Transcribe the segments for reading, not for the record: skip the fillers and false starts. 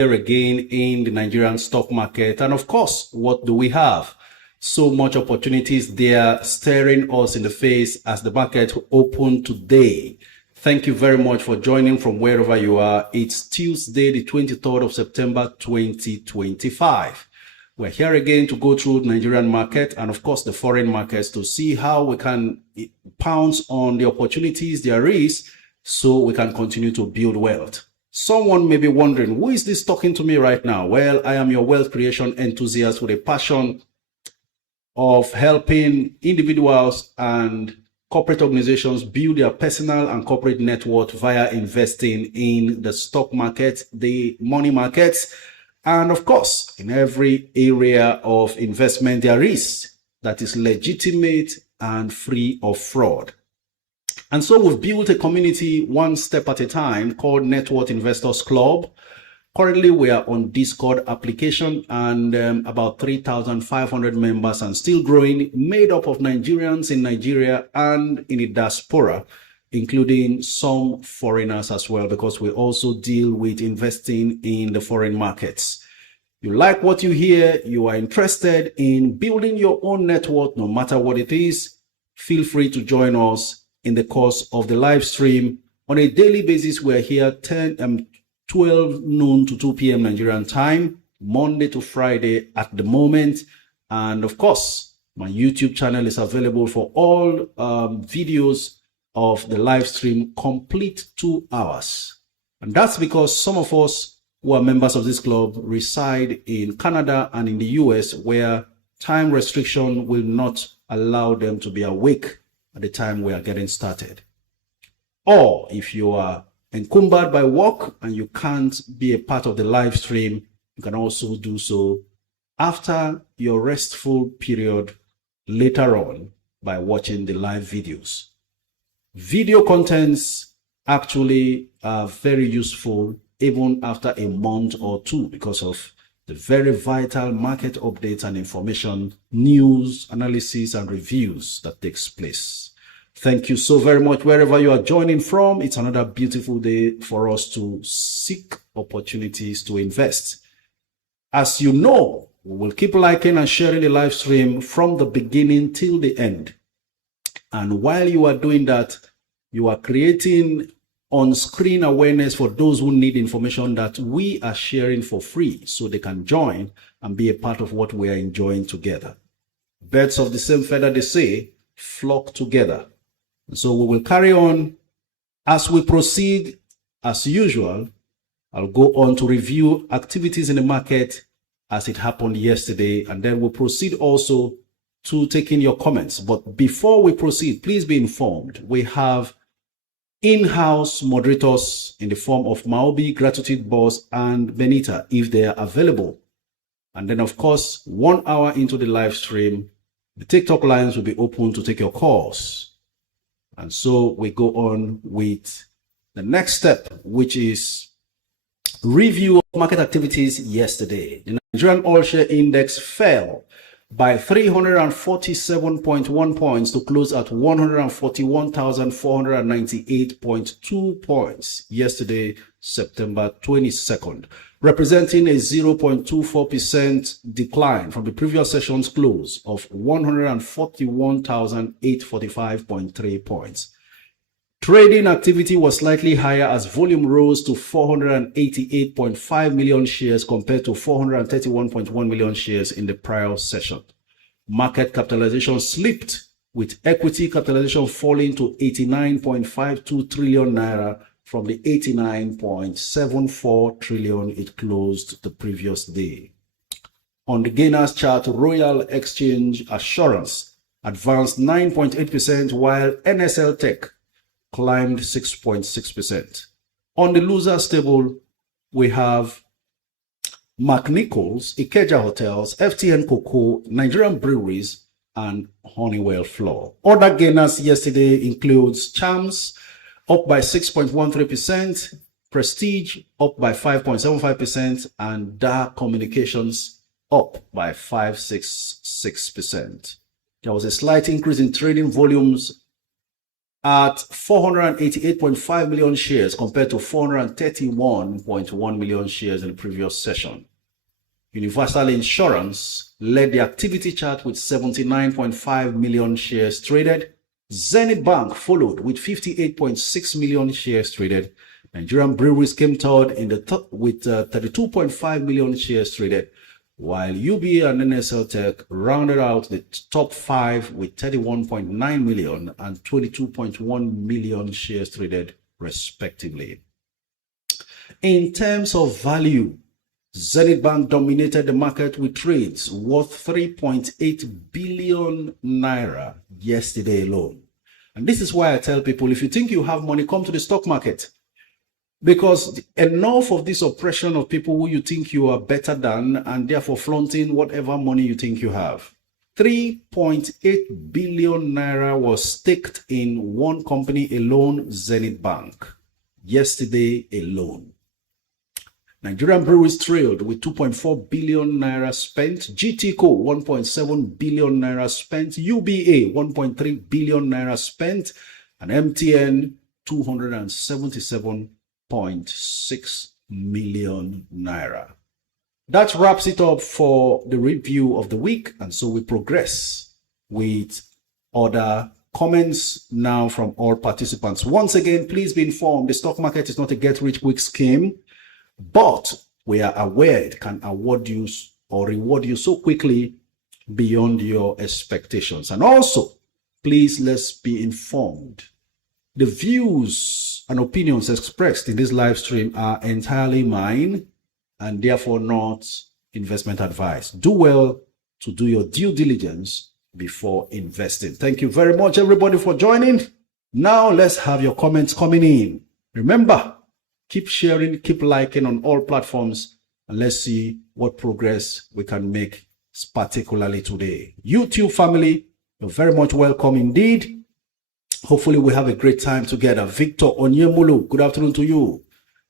here again in the Nigerian stock market. And of course, what do we have? So much opportunities there staring us in the face as the market opened today. Thank you very much for joining from wherever you are. It's Tuesday, the 23rd of September, 2025. We're here again to go through the Nigerian market and of course the foreign markets to see how we can pounce on the opportunities there is so we can continue to build wealth. Someone may be wondering, who is this talking to me right now? Well, I am your wealth creation enthusiast with a passion of helping individuals and corporate organizations build their personal and corporate net worth via investing in the stock market, the money markets, and of course, in every area of investment there is that is legitimate and free of fraud. And so we've built a community one step at a time called Net Worth Investors Club. Currently, we are on Discord application and about 3,500 members and still growing, made up of Nigerians in Nigeria and in the diaspora, including some foreigners as well, because we also deal with investing in the foreign markets. You like what you hear, you are interested in building your own net worth, no matter what it is, feel free to join us in the course of the live stream. On a daily basis, we're here 12 noon to 2 p.m. Nigerian time, Monday to Friday at the moment. And of course, my YouTube channel is available for all videos of the live stream, complete 2 hours. And that's because some of us who are members of this club reside in Canada and in the US, where time restriction will not allow them to be awake at the time we are getting started. Or if you are encumbered by work and you can't be a part of the live stream, you can also do so after your restful period later on by watching the live videos. Video contents actually are very useful even after a month or two because of the very vital market updates and information, news, analysis, and reviews that takes place. Thank you so very much wherever you are joining from. It's another beautiful day for us to seek opportunities to invest. As you know, we will keep liking and sharing the live stream from the beginning till the end. And while you are doing that, you are creating on-screen awareness for those who need information that we are sharing for free so they can join and be a part of what we are enjoying together. Birds of the same feather, they say, flock together. And so we will carry on as we proceed. As usual, I'll go on to review activities in the market as it happened yesterday, and then we'll proceed also to taking your comments. But before we proceed, please be informed we have in-house moderators in the form of Maobi, Gratitude Boss, and Benita if they are available. And then, of course, 1 hour into the live stream, the TikTok lines will be open to take your calls. And so we go on with the next step, which is review of market activities yesterday. The Nigerian oil share index fell by 347.1 points to close at 141,498.2 points yesterday, September 22nd, representing a 0.24% decline from the previous session's close of 141,845.3 points. Trading activity was slightly higher as volume rose to 488.5 million shares compared to 431.1 million shares in the prior session. Market capitalization slipped, with equity capitalization falling to 89.52 trillion naira from the 89.74 trillion it closed the previous day. On the gainers chart, Royal Exchange Assurance advanced 9.8%, while NSL Tech climbed 6.6%. On the losers table, we have McNichols, Ikeja Hotels, FTN Cocoa, Nigerian Breweries, and Honeywell Floor. Other gainers yesterday includes Chams, up by 6.13%, Prestige, up by 5.75%, and Dar Communications, up by 5.66%. There was a slight increase in trading volumes at 488.5 million shares compared to 431.1 million shares in the previous session. Universal Insurance led the activity chart with 79.5 million shares traded. Zenith Bank followed with 58.6 million shares traded. Nigerian Breweries came third in the top with 32.5 million shares traded, while UBA and NSL Tech rounded out the top five with 31.9 million and 22.1 million shares traded, respectively. In terms of value, Zenith Bank dominated the market with trades worth 3.8 billion naira yesterday alone. And this is why I tell people, if you think you have money, come to the stock market. Because enough of this oppression of people who you think you are better than and therefore flaunting whatever money you think you have. 3.8 billion naira was staked in one company alone, Zenith Bank, yesterday alone. Nigerian Breweries trailed with 2.4 billion naira spent, GTCO 1.7 billion naira spent, UBA 1.3 billion naira spent, and MTN 277.6 million naira. That wraps it up for the review of the week, and so we progress with other comments now from all participants. Once again, please be informed the stock market is not a get-rich-quick scheme, but we are aware it can award you or reward you so quickly beyond your expectations. And also, please let's be informed. The views and opinions expressed in this live stream are entirely mine and therefore not investment advice. Do well to do your due diligence before investing. Thank you very much, everybody, for joining. Now let's have your comments coming in. Remember, keep sharing, keep liking on all platforms, and let's see what progress we can make, particularly today. YouTube family, you're very much welcome indeed. Hopefully we have a great time together. Victor Onyemulu, good afternoon to you.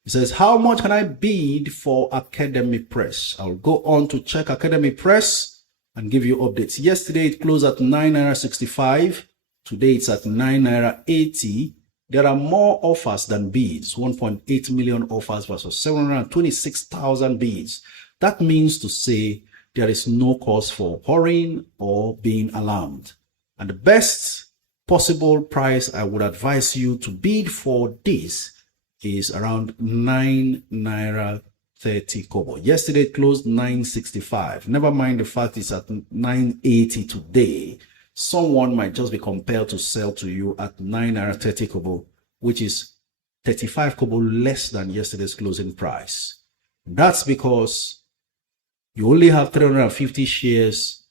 He says, how much can I bid for Academy Press? I'll go on to check Academy Press and give you updates. Yesterday it closed at 9.65. Today it's at 9.80. There are more offers than bids, 1.8 million offers versus 726,000 bids. That means to say there is no cause for hurrying or being alarmed. And the best possible price I would advise you to bid for this is around 9 naira 30 kobo. Yesterday it closed 9.65. Never mind the fact it's at 9.80 today. Someone might just be compelled to sell to you at 9 naira 30 kobo, which is 35 kobo less than yesterday's closing price. That's because you only have 350 shares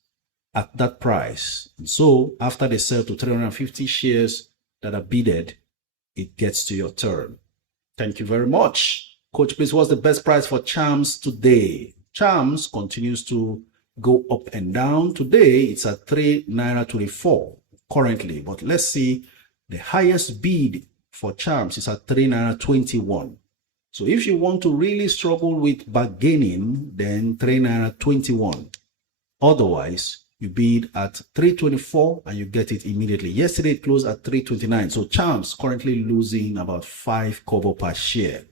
at that price. And so after they sell to 350 shares that are bidded, it gets to your turn. Thank you very much. Coach, please, what's the best price for Charms today? Charms continues to go up and down. Today, it's at 3 naira 24 currently. But let's see, the highest bid for Charms is at 3 naira 21. So if you want to really struggle with bargaining, then 3 naira 21. Otherwise, you bid at 324 and you get it immediately. Yesterday it closed at 329. So Charms currently losing about 5 kobo per share.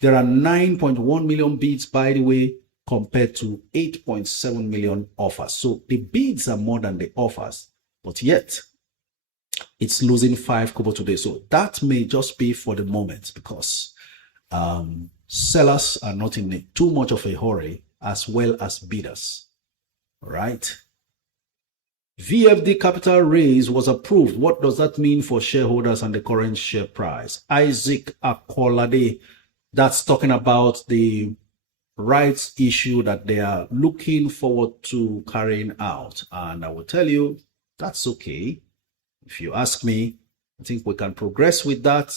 There are 9.1 million bids, by the way, compared to 8.7 million offers. So the bids are more than the offers, but yet it's losing 5 kobo today. So that may just be for the moment because sellers are not in too much of a hurry as well as bidders. All right. VFD capital raise was approved. What does that mean for shareholders and the current share price? Isaac Akolade, that's talking about the rights issue that they are looking forward to carrying out. And I will tell you, that's okay. If you ask me, I think we can progress with that.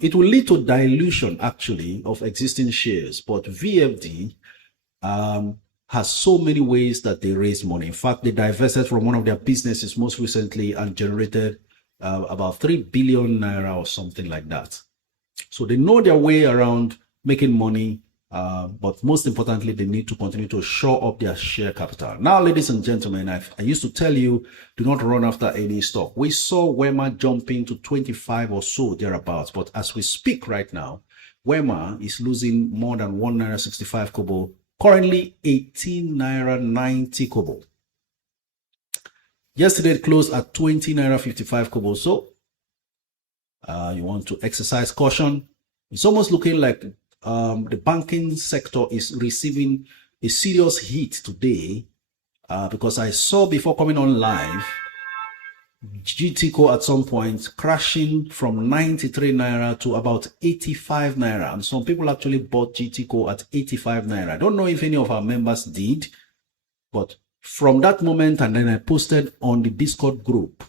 It will lead to dilution, actually, of existing shares. But VFD has so many ways that they raise money. In fact, they divested from one of their businesses most recently and generated about 3 billion naira or something like that. So they know their way around making money But most importantly, they need to continue to shore up their share capital. Now, ladies and gentlemen, I used to tell you, do not run after any stock. We saw Wema jumping to 25 or so thereabouts. But as we speak right now, Wema is losing more than 1 naira 65 kobo, currently 18 naira 90 kobo. Yesterday it closed at 20 naira 55 kobo. So you want to exercise caution. It's almost looking like the banking sector is receiving a serious hit today because I saw before coming on live, GTCO at some point crashing from 93 naira to about 85 naira. And some people actually bought GTCO at 85 naira. I don't know if any of our members did, but from that moment, and then I posted on the Discord group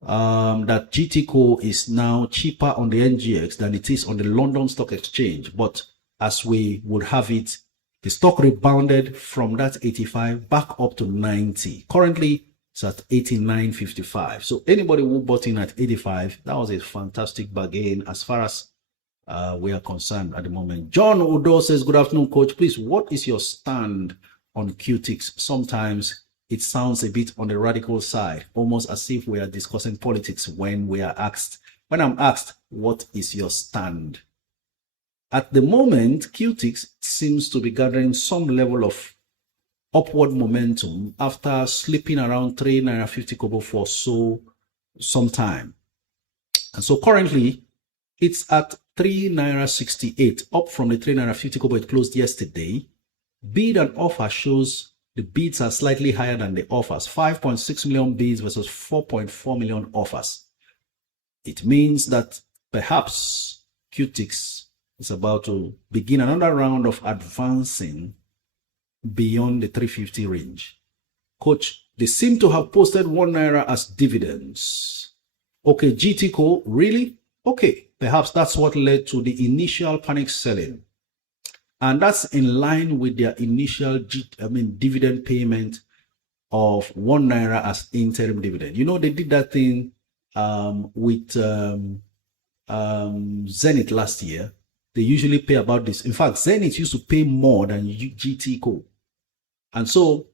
that GTCO is now cheaper on the NGX than it is on the London Stock Exchange. But as we would have it, the stock rebounded from that 85 back up to 90. Currently, it's at 89.55. So anybody who bought in at 85, that was a fantastic bargain as far as we are concerned at the moment. John Udo says, good afternoon, coach. Please, what is your stand on QTIX? Sometimes it sounds a bit on the radical side, almost as if we are discussing politics when I'm asked, what is your stand? At the moment, QTIX seems to be gathering some level of upward momentum after slipping around 3 naira 50 kobo for some time. And so currently it's at 3 naira 68, up from the 3 naira 50 kobo it closed yesterday. Bid and offer shows the bids are slightly higher than the offers, 5.6 million bids versus 4.4 million offers. It means that perhaps QTIX is about to begin another round of advancing beyond the 350 range. Coach, they seem to have posted 1 naira as dividends. Okay, GTCO, really? Okay, perhaps that's what led to the initial panic selling. And that's in line with their initial dividend payment of 1 naira as interim dividend. You know, they did that thing with Zenith last year. They usually pay about this. In fact, Zenith used to pay more than GTCO. And so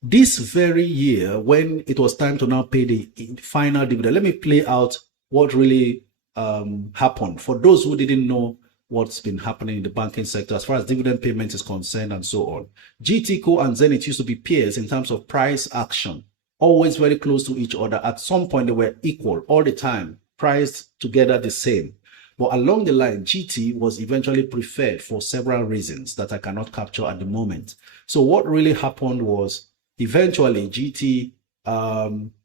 this very year, when it was time to now pay the final dividend, let me play out what really happened for those who didn't know what's been happening in the banking sector as far as dividend payment is concerned and so on. GTCO and Zenith used to be peers in terms of price action, always very close to each other. At some point, they were equal all the time, priced together the same. But along the line, GT was eventually preferred for several reasons that I cannot capture at the moment. So what really happened was eventually GT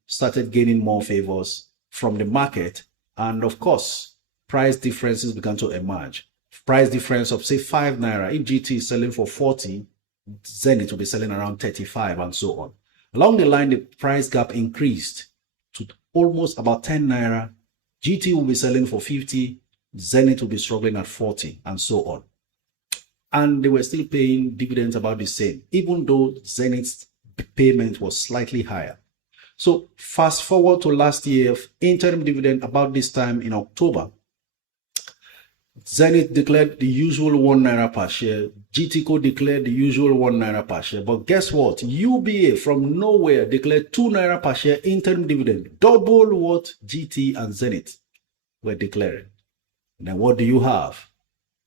started gaining more favors from the market. And of course, price differences began to emerge. Price difference of say 5 naira. If GT is selling for 40, Zenith will be selling around 35 and so on. Along the line, the price gap increased to almost about 10 naira. GT will be selling for 50. Zenith will be struggling at 40 and so on. And they were still paying dividends about the same, even though Zenith's payment was slightly higher. So fast forward to last year, interim dividend about this time in October. Zenith declared the usual 1 naira per share. GTCO declared the usual 1 naira per share. But guess what? UBA from nowhere declared 2 naira per share interim dividend, double what GT and Zenith were declaring. Now, what do you have?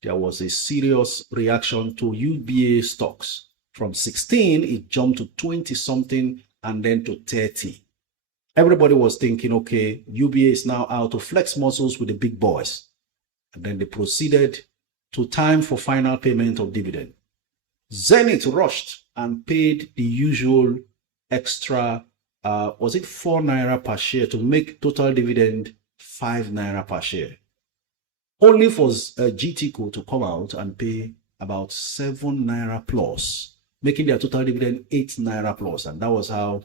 There was a serious reaction to UBA stocks. From 16, it jumped to 20 something and then to 30. Everybody was thinking, okay, UBA is now out to flex muscles with the big boys. And then they proceeded to time for final payment of dividend. Zenith rushed and paid the usual extra, was it 4 naira per share to make total dividend 5 naira per share. Only for GTCO to come out and pay about 7 naira plus, making their total dividend 8 naira plus. And that was how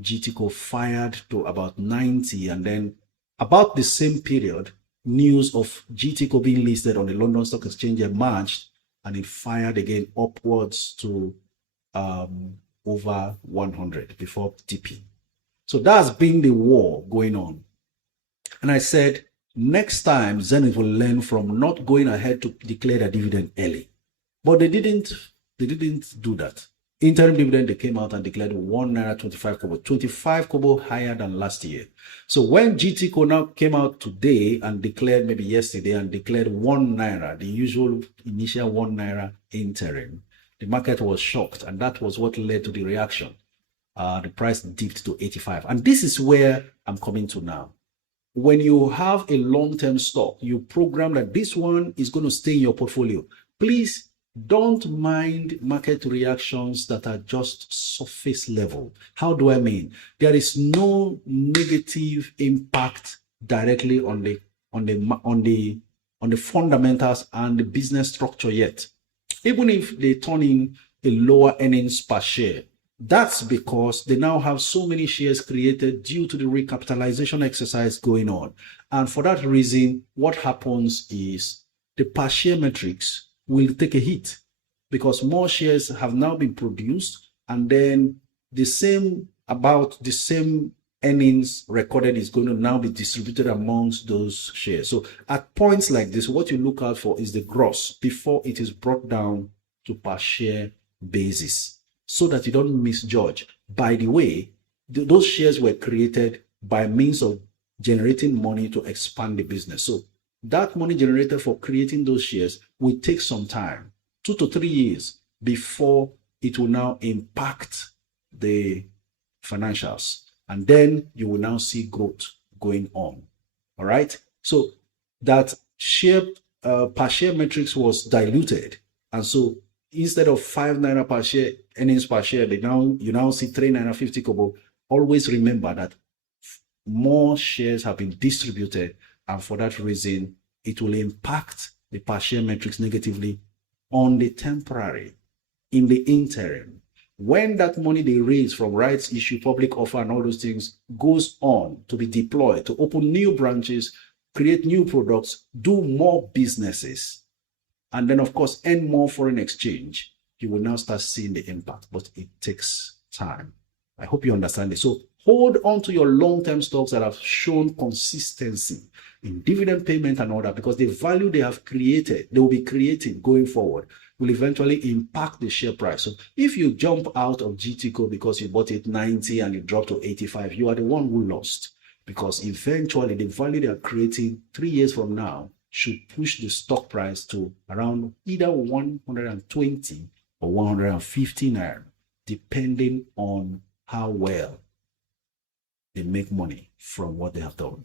GTCO fired to about 90. And then about the same period, news of GTCO being listed on the London Stock Exchange emerged, and it fired again upwards to over 100 before TP. So that's been the war going on. And I said, Next time, Zenith will learn from not going ahead to declare their dividend early. But they didn't do that. Interim dividend, they came out and declared 1 naira 25 kobo, 25 kobo higher than last year. So when GTCO now came out today and declared, maybe yesterday, and declared 1 naira, the usual initial 1 naira interim, the market was shocked, and that was what led to the reaction. The price dipped to 85. And this is where I'm coming to now. When you have a long-term stock, you program that this one is going to stay in your portfolio. Please don't mind market reactions that are just surface level. How do I mean? There is no negative impact directly on the fundamentals and the business structure yet. Even if they turn in a lower earnings per share, that's because they now have so many shares created due to the recapitalization exercise going on. And for that reason, what happens is the per share metrics will take a hit because more shares have now been produced, and then the same earnings recorded is going to now be distributed amongst those shares. So at points like this, what you look out for is the gross before it is brought down to per share basis, so that you don't misjudge. By the way, those shares were created by means of generating money to expand the business. So that money generated for creating those shares will take some time, 2 to 3 years, before it will now impact the financials. And then you will now see growth going on. All right. So that share per share metrics was diluted. And so instead of 5 naira per share earnings per share, you now see 3 naira 50 kobo. Always remember that more shares have been distributed, and for that reason, it will impact the per share metrics negatively on the temporary, in the interim. When that money they raise from rights issue, public offer, and all those things goes on to be deployed to open new branches, create new products, do more businesses, and then, of course, earn more foreign exchange, you will now start seeing the impact, but it takes time. I hope you understand it. So hold on to your long-term stocks that have shown consistency in dividend payment and all that, because the value they have created, they will be creating going forward, will eventually impact the share price. So if you jump out of GTCO because you bought it 90 and you dropped to 85, you are the one who lost, because eventually the value they are creating 3 years from now should push the stock price to around either 120 or 150 naira, depending on how well they make money from what they have done.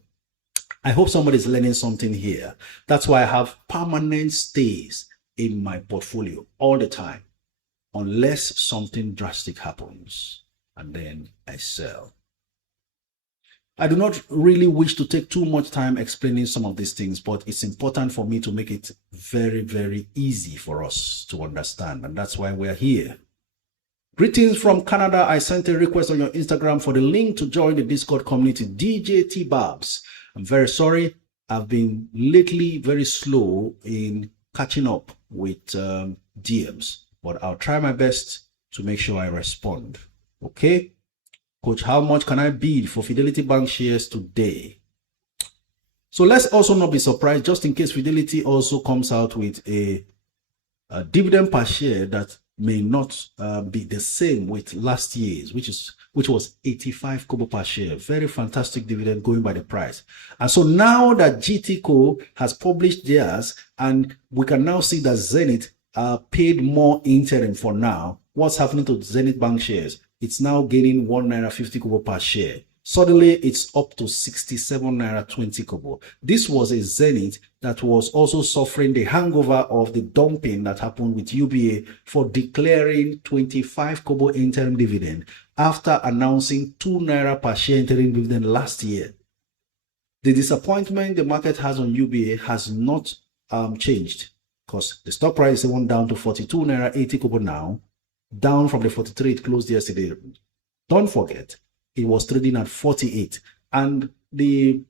I hope somebody's learning something here. That's why I have permanent stays in my portfolio all the time, unless something drastic happens, and then I sell. I do not really wish to take too much time explaining some of these things, but it's important for me to make it very, very easy for us to understand, and that's why we're here. Greetings from Canada. I sent a request on your Instagram for the link to join the Discord community, DJ T Babs. I'm very sorry. I've been lately very slow in catching up with DMs, but I'll try my best to make sure I respond. Okay? Coach, how much can I bid for Fidelity Bank shares today? So let's also not be surprised, just in case Fidelity also comes out with a dividend per share that may not be the same with last year's, which was 85 kobo per share. Very fantastic dividend going by the price. And so now that GTCO has published theirs, and we can now see that Zenith paid more interim for now, what's happening to Zenith Bank shares? It's now gaining 1 naira 50 kobo per share. Suddenly, it's up to 67 naira 20 kobo. This was a Zenith that was also suffering the hangover of the dumping that happened with UBA for declaring 25 kobo interim dividend after announcing 2 naira per share interim dividend last year. The disappointment the market has on UBA has not changed, because the stock price went down to 42 naira 80 kobo now, down from the 43 it closed yesterday. Don't forget, it was trading at 48, and the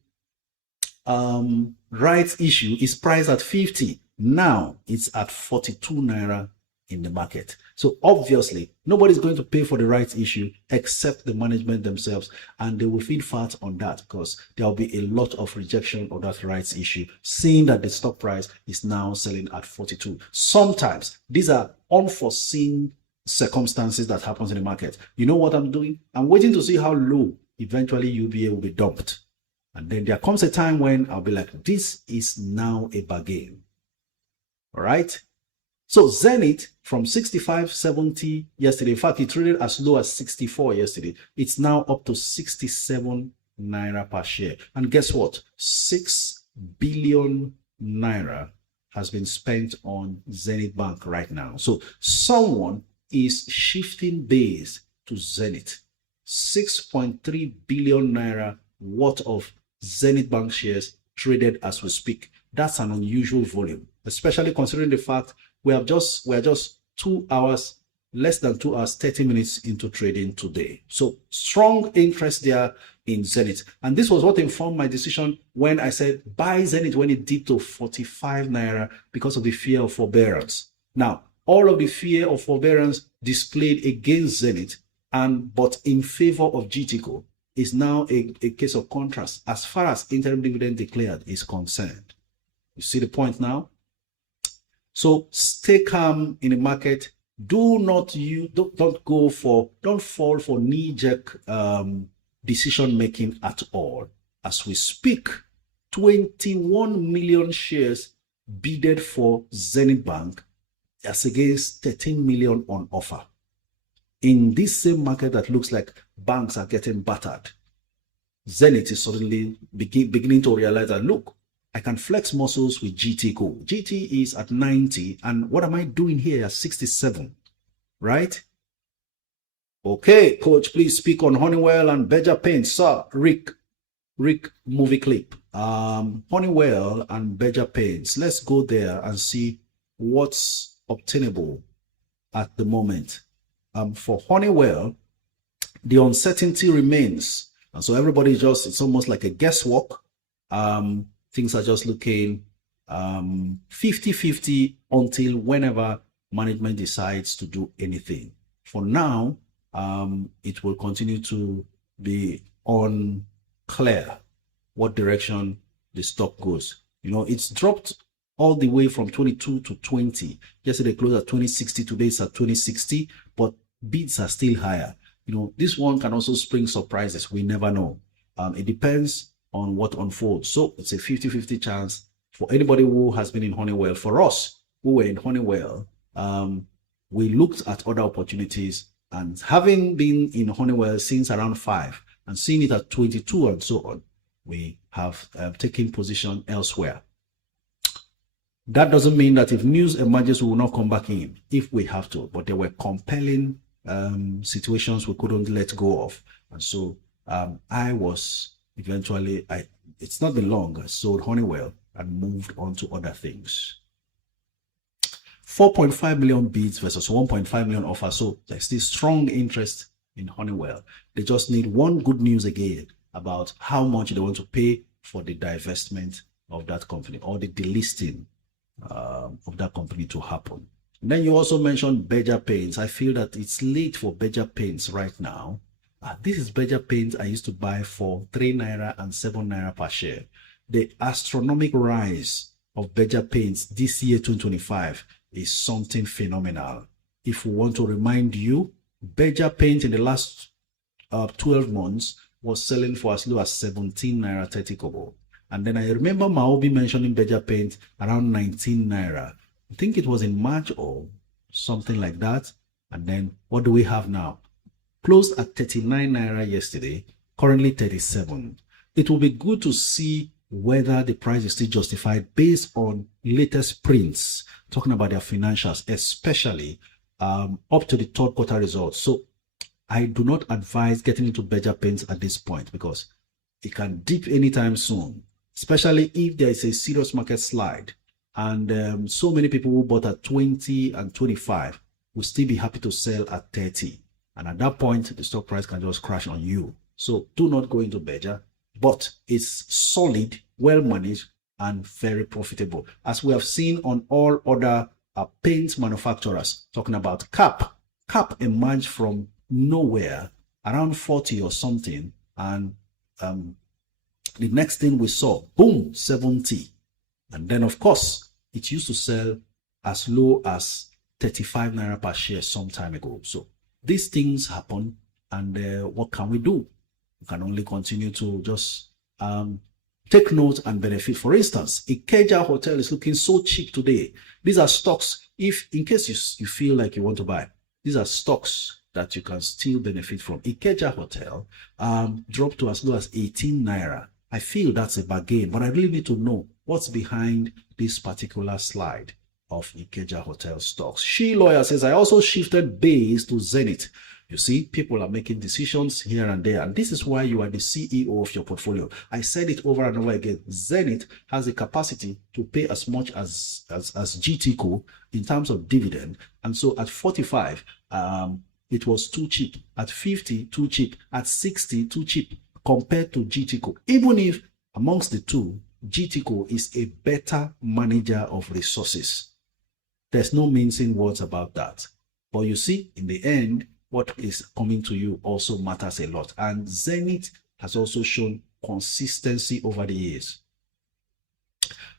rights issue is priced at 50. Now it's at 42 naira in the market. So obviously, nobody's going to pay for the rights issue except the management themselves, and they will feed fat on that because there will be a lot of rejection of that rights issue, seeing that the stock price is now selling at 42. Sometimes these are unforeseen circumstances that happens in the market. You know what I'm doing? I'm waiting to see how low eventually UBA will be dumped. And then there comes a time when I'll be like, this is now a bargain. All right. So Zenith from 65.70 yesterday. In fact, it traded as low as 64 yesterday. It's now up to 67 naira per share. And guess what? 6 billion naira has been spent on Zenith Bank right now. So someone is shifting base to Zenith. 6.3 billion naira worth of Zenith Bank shares traded as we speak. That's an unusual volume, especially considering the fact we are just 2 hours, less than 2 hours, 30 minutes into trading today. So strong interest there in Zenith. And this was what informed my decision when I said buy Zenith when it dipped to 45 naira because of the fear of forbearance. Now, all of the fear of forbearance displayed against Zenith but in favor of GTCO is now a case of contrast as far as interim dividend declared is concerned. You see the point now? So stay calm in the market. Don't fall for knee-jerk decision making at all. As we speak, 21 million shares bidded for Zenith Bank as against 13 million on offer. In this same market that looks like banks are getting battered, Zenith is suddenly beginning to realize that, look, I can flex muscles with GTCO. GT is at 90, and what am I doing here at 67, right? Okay, coach, please speak on Honeywell and Beja Paint. Sir, Rick, movie clip. Honeywell and Beja Paints. Let's go there and see what's obtainable at the moment. For Honeywell, the uncertainty remains. And so everybody it's almost like a guesswork. Things are just looking 50-50 until whenever management decides to do anything. For now, it will continue to be unclear what direction the stock goes. You know, it's dropped all the way from 22 to 20. Yesterday closed at 2060, today it's at 2060, but bids are still higher. You know, this one can also spring surprises. We never know. It depends on what unfolds. So it's a 50-50 chance for anybody who has been in Honeywell. For us who were in Honeywell, we looked at other opportunities, and having been in Honeywell since around 5 and seeing it at 22 and so on, we have taken position elsewhere. That doesn't mean that if news emerges, we will not come back in if we have to, but there were compelling situations we couldn't let go of. And so I was eventually, it's not been long, I sold Honeywell and moved on to other things. 4.5 million bids versus 1.5 million offers. So there's still strong interest in Honeywell. They just need one good news again about how much they want to pay for the divestment of that company or the delisting of that company to happen. And then you also mentioned Beja Paints. I feel that it's late for Beja Paints right now. This is Beja Paints I used to buy for 3 naira and 7 naira per share. The astronomical rise of Beja Paints this year, 2025, is something phenomenal. If we want to remind you, Beja Paint in the last 12 months was selling for as low as 17 naira 30 kobo. And then I remember Maobi mentioning Beja Paint around 19 naira. I think it was in March or something like that. And then what do we have now? Closed at 39 naira yesterday, currently 37. It will be good to see whether the price is still justified based on latest prints, talking about their financials, especially up to the third quarter results. So I do not advise getting into Beja Paints at this point because it can dip anytime soon, especially if there is a serious market slide. And so many people who bought at 20 and 25 will still be happy to sell at 30. And at that point, the stock price can just crash on you. So do not go into Beja, but it's solid, well managed, and very profitable. As we have seen on all other paint manufacturers, talking about Cap. Cap emerged from nowhere around 40 or something, and the next thing we saw, boom, 70. And then, of course, it used to sell as low as 35 naira per share some time ago. So these things happen, and what can we do? We can only continue to just take note and benefit. For instance, Ikeja Hotel is looking so cheap today. These are stocks, if in case you feel like you want to buy, these are stocks that you can still benefit from. Ikeja Hotel dropped to as low as 18 naira. I feel that's a bargain, but I really need to know what's behind this particular slide of Ikeja Hotel stocks. She Lawyer says, I also shifted base to Zenith. You see, people are making decisions here and there, and this is why you are the CEO of your portfolio. I said it over and over again. Zenith has the capacity to pay as much as GTCO in terms of dividend, and so at 45, it was too cheap. At 50, too cheap. At 60, too cheap compared to GTCO. Even if amongst the two, GTCO is a better manager of resources. There's no mincing words about that. But you see, in the end, what is coming to you also matters a lot. And Zenith has also shown consistency over the years.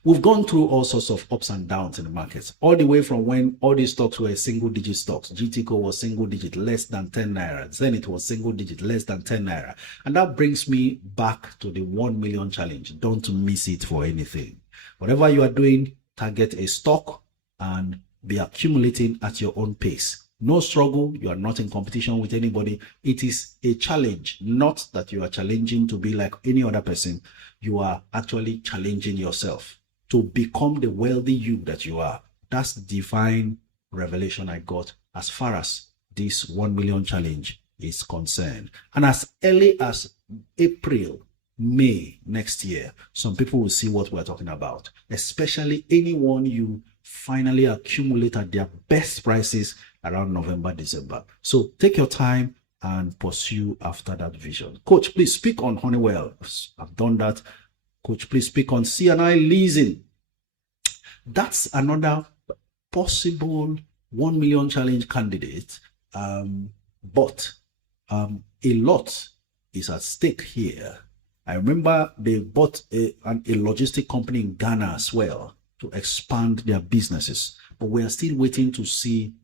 We've gone through all sorts of ups and downs in the markets, all the way from when all these stocks were single-digit stocks. GTCO was single-digit, less than 10 naira. Zenith was single-digit, less than 10 naira. And that brings me back to the 1 million challenge. Don't miss it for anything. Whatever you are doing, target a stock and be accumulating at your own pace. No struggle. You are not in competition with anybody. It is a challenge, not that you are challenging to be like any other person. You are actually challenging yourself to become the wealthy you that you are. That's the divine revelation I got as far as this 1 million challenge is concerned. And as early as April, May next year, some people will see what we're talking about, especially anyone you finally accumulate at their best prices around November, December. So take your time and pursue after that vision. Coach, please speak on Honeywell. I've done that. Coach, please speak on C&I leasing. That's another possible 1 million challenge candidate. But a lot is at stake here. I remember they bought a logistic company in Ghana as well to expand their businesses. But we are still waiting to see.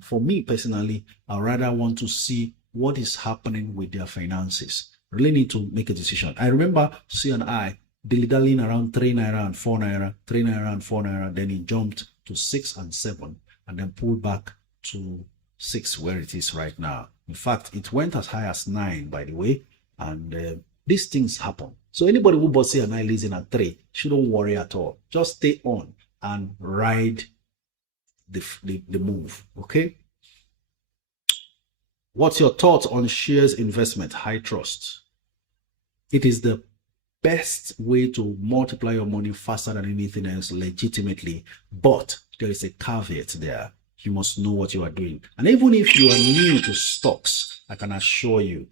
For me personally, I rather want to see what is happening with their finances. Really need to make a decision. I remember C&I dilly-dallying around 3 naira and 4 naira, 3 naira and 4 naira. Then it jumped to 6 and 7 and then pulled back to 6 where it is right now. In fact, it went as high as 9, by the way. And these things happen. So anybody who bought C&I leasing at 3 shouldn't worry at all. Just stay on and ride the move. Okay. What's your thoughts on shares investment? High trust. It is the best way to multiply your money faster than anything else legitimately. But there is a caveat there. You must know what you are doing. And even if you are new to stocks, I can assure you,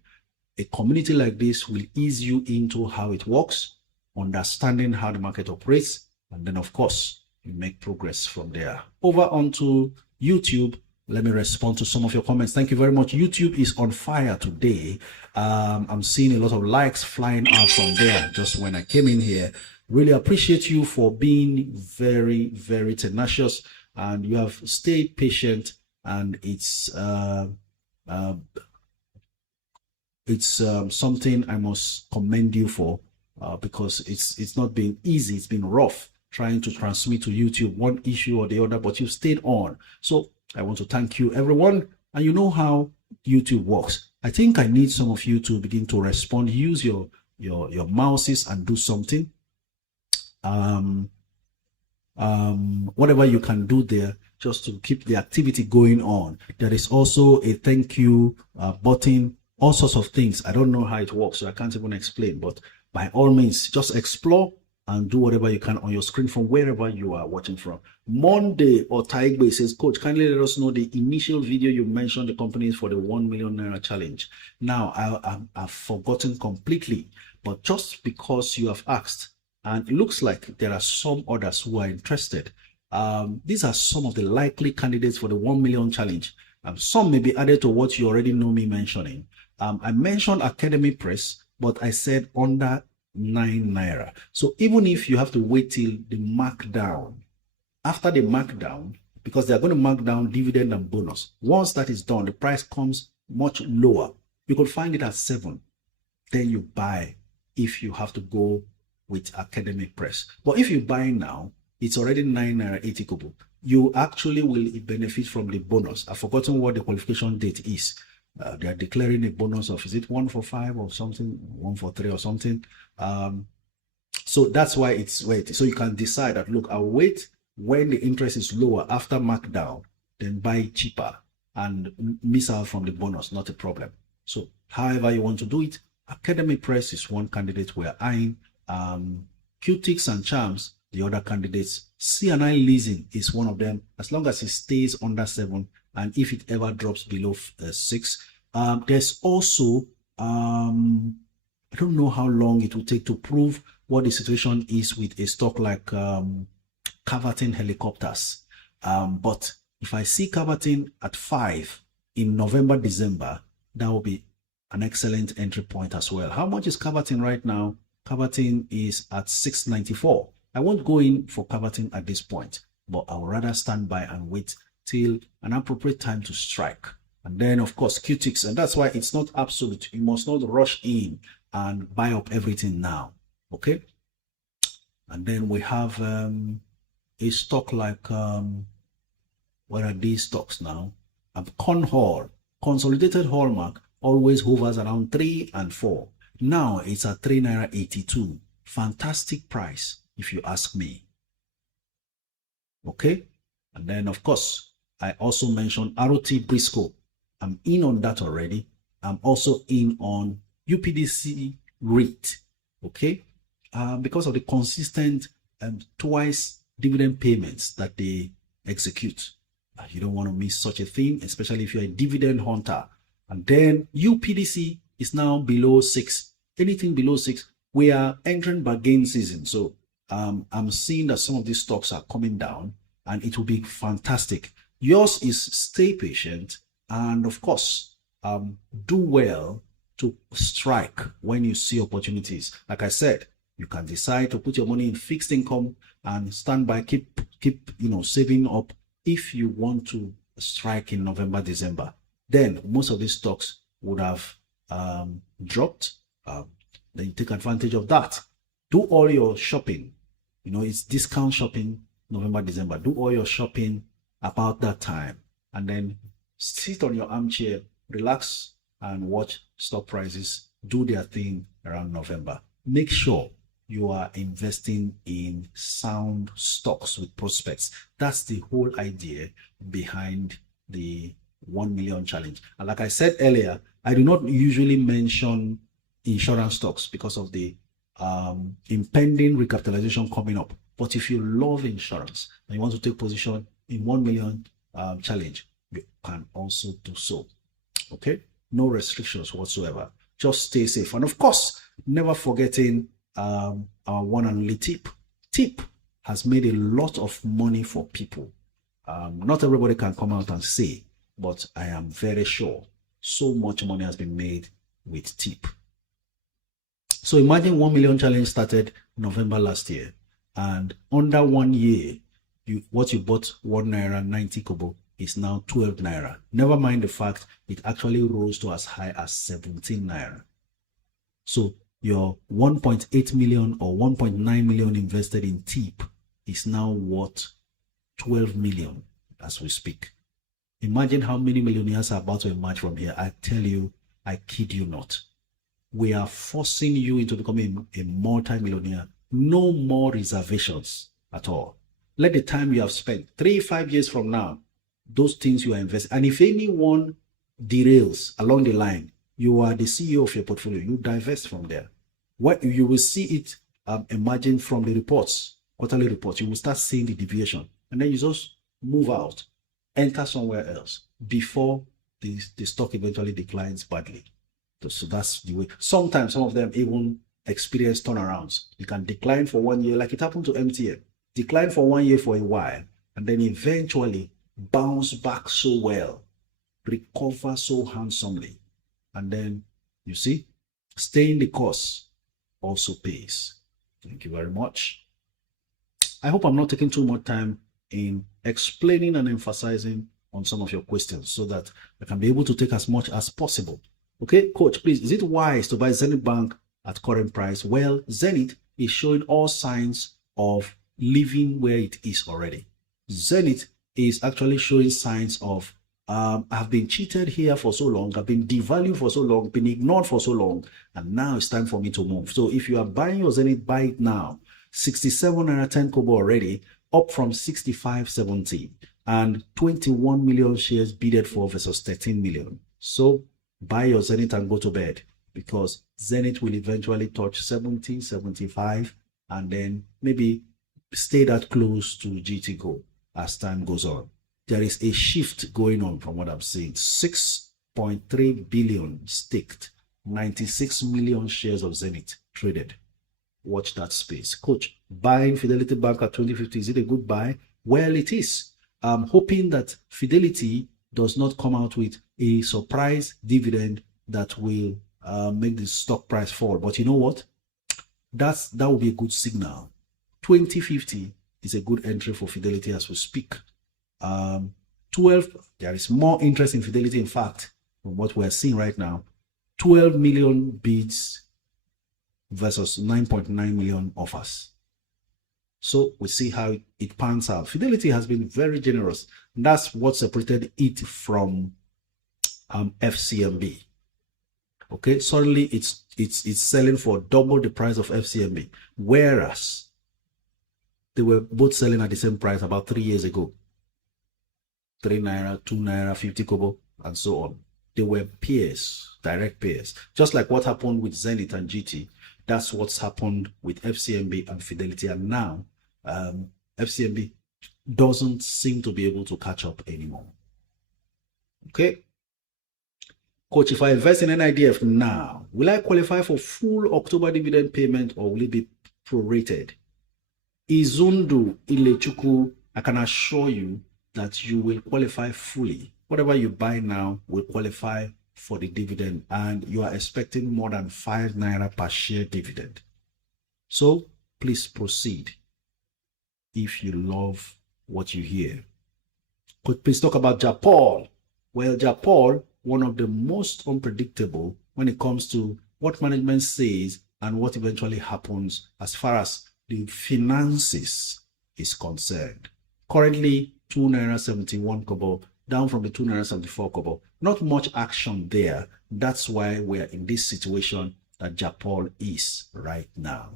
a community like this will ease you into how it works, understanding how the market operates, and then, of course, you make progress from there. Over onto YouTube. Let me respond to some of your comments. Thank you very much. YouTube is on fire today. I'm seeing a lot of likes flying out from there just when I came in here. Really appreciate you for being very, very tenacious, and you have stayed patient, and it's something I must commend you for, because it's not been easy. It's been rough trying to transmit to YouTube one issue or the other, but you've stayed on. So I want to thank you, everyone. And you know how YouTube works. I think I need some of you to begin to respond. Use your mouses and do something. Whatever you can do there just to keep the activity going on. There is also a thank you button, all sorts of things. I don't know how it works, so I can't even explain. But by all means, just explore and do whatever you can on your screen from wherever you are watching from. Monday or Taigbe says, Coach, kindly let us know the initial video you mentioned the companies for the 1 million naira challenge. Now, I've forgotten completely, but just because you have asked, and it looks like there are some others who are interested, These are some of the likely candidates for the 1 million challenge. Some may be added to what you already know me mentioning. I mentioned Academy Press, but I said under 9 naira. So even if you have to wait till the markdown, after the markdown, because they're going to mark down dividend and bonus, once that is done, the price comes much lower. You could find it at 7. Then you buy if you have to go with Academic Press. But if you buy now, it's already 9 naira 80 kobo. You actually will benefit from the bonus. I've forgotten what the qualification date is. They are declaring a bonus of, is it 1 for 5 or something, 1 for 3 or something. So that's why it's wait. So you can decide that, look, I'll wait when the interest is lower after markdown, then buy cheaper and miss out from the bonus, not a problem. So however you want to do it, Academy Press is one candidate we're eyeing. Qtix and Charms, the other candidates. C&I Leasing is one of them, as long as it stays under 7, and if it ever drops below 6. There's also, I don't know how long it will take to prove what the situation is with a stock like Caverton Helicopters. But if I see Caverton at 5 in November, December, that will be an excellent entry point as well. How much is Caverton right now? Caverton is at 694. I won't go in for Caverton at this point, but I would rather stand by and wait till an appropriate time to strike. And then, of course, Qtix, and that's why it's not absolute. You must not rush in and buy up everything now, okay? And then we have a stock like, what are these stocks now? Conhall, Consolidated Hallmark, always hovers around 3 and 4. Now it's at 3 naira 82. Fantastic price, if you ask me. Okay? And then, of course, I also mentioned ROT Briscoe. I'm in on that already. I'm also in on UPDC REIT. Okay? Because of the consistent twice dividend payments that they execute. You don't want to miss such a thing, especially if you're a dividend hunter. And then UPDC is now below 6. Anything below 6, we are entering bargain season. So I'm seeing that some of these stocks are coming down, and it will be fantastic. Yours is stay patient, and of course, do well to strike when you see opportunities. Like I said, you can decide to put your money in fixed income and stand by, keep saving up if you want to strike in November, December. Then most of these stocks would have dropped. Then you take advantage of that. Do all your shopping. It's discount shopping, November, December. Do all your shopping about that time. And then sit on your armchair, relax, and watch stock prices do their thing around November. Make sure you are investing in sound stocks with prospects. That's the whole idea behind the 1 million challenge. And like I said earlier, I do not usually mention insurance stocks because of the impending recapitalization coming up. But if you love insurance and you want to take position in 1 million challenge, you can also do so. Okay? No restrictions whatsoever. Just stay safe. And of course, never forgetting our one and only tip. Tip has made a lot of money for people. Not everybody can come out and say, but I am very sure so much money has been made with tip. So imagine 1 million challenge started November last year, and under 1 year, what you bought 1 naira 90 kobo is now 12 naira. Never mind the fact it actually rose to as high as 17 naira. So your 1.8 million or 1.9 million invested in tip is now worth 12 million as we speak. Imagine how many millionaires are about to emerge from here. I tell you, I kid you not. We are forcing you into becoming a multi-millionaire. No more reservations at all. Let the time you have spent 3-5 years from now, those things you are investing. And if anyone derails along the line, you are the CEO of your portfolio. You divest from there. What you will see it emerging from the reports, quarterly reports. You will start seeing the deviation, and then you just move out, enter somewhere else before the stock eventually declines badly. So that's the way. Sometimes some of them even experience turnarounds. You can decline for 1 year, like it happened to MTN. Decline for 1 year for a while, and then eventually bounce back so well, recover so handsomely. And then, you see, staying the course also pays. Thank you very much. I hope I'm not taking too much time in explaining and emphasizing on some of your questions so that I can be able to take as much as possible. Okay, coach, please, is it wise to buy Zenith Bank at current price? Well, Zenith is showing all signs of living where it is already. Zenith is actually showing signs of I've been cheated here for so long, I've been devalued for so long, been ignored for so long, and now it's time for me to move. So if you are buying your Zenith, buy it now. 67 and 10 kobo already, up from 65.70, and 21 million shares bidded for versus 13 million. So buy your Zenith and go to bed, because Zenith will eventually touch 70, 75, and then maybe stay that close to GT Go as time goes on. There is a shift going on from what I'm seeing. 6.3 billion staked, 96 million shares of Zenith traded. Watch that space. Coach, buying Fidelity Bank at 2050, is it a good buy? Well, it is. I'm hoping that Fidelity does not come out with a surprise dividend that will make the stock price fall. But you know what? That will be a good signal. 2050 is a good entry for Fidelity as we speak. 12, there is more interest in Fidelity, in fact, from what we're seeing right now. 12 million bids versus 9.9 million offers. So we see how it pans out. Fidelity has been very generous. And that's what separated it from FCMB. Okay, suddenly it's selling for double the price of FCMB, whereas they were both selling at the same price about 3 years ago. 3 naira, 2 naira, 50 kobo, and so on. They were peers, direct peers. Just like what happened with Zenith and GT, that's what's happened with FCMB and Fidelity. And now, FCMB doesn't seem to be able to catch up anymore. Okay. Coach, if I invest in NIDF now, will I qualify for full October dividend payment, or will it be prorated? Izundu Ilechuku, I can assure you that you will qualify fully. Whatever you buy now will qualify for the dividend, and you are expecting more than 5 naira per share dividend. So please proceed if you love what you hear. Could please talk about Japan? Well, Japan, one of the most unpredictable when it comes to what management says and what eventually happens as far as the finances is concerned. Currently, 2 naira 71 kobo, down from the 2 naira 74 kobo. Not much action there. That's why we're in this situation that Japan is right now.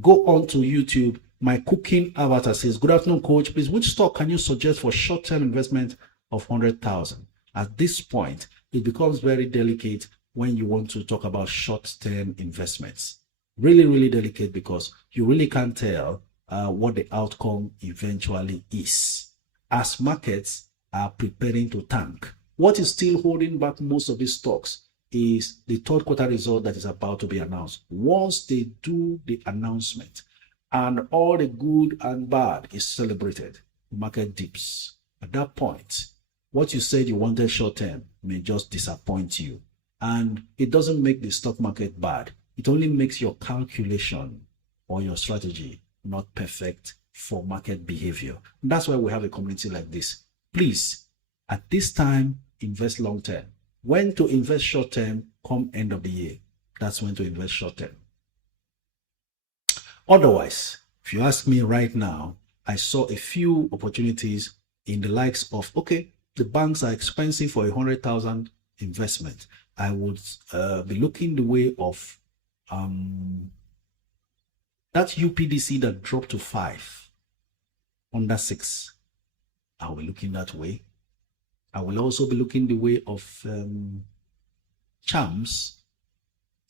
Go on to YouTube. My cooking avatar says, good afternoon, coach. Please, which stock can you suggest for short-term investment of 100,000? At this point, it becomes very delicate when you want to talk about short-term investments. Really, really delicate, because you really can't tell what the outcome eventually is, as markets are preparing to tank. What is still holding back most of these stocks is the third quarter result that is about to be announced. Once they do the announcement and all the good and bad is celebrated, the market dips. At that point, what you said you wanted short term may just disappoint you. And it doesn't make the stock market bad. It only makes your calculation or your strategy not perfect for market behavior. And that's why we have a community like this. Please, at this time, invest long term. When to invest short term, come end of the year. That's when to invest short term. Otherwise, if you ask me right now, I saw a few opportunities in the likes of, okay, the banks are expensive for 100,000 investment. I would be looking the way of that UPDC that dropped to 5 under 6. I will be looking that way. I will also be looking the way of Champs.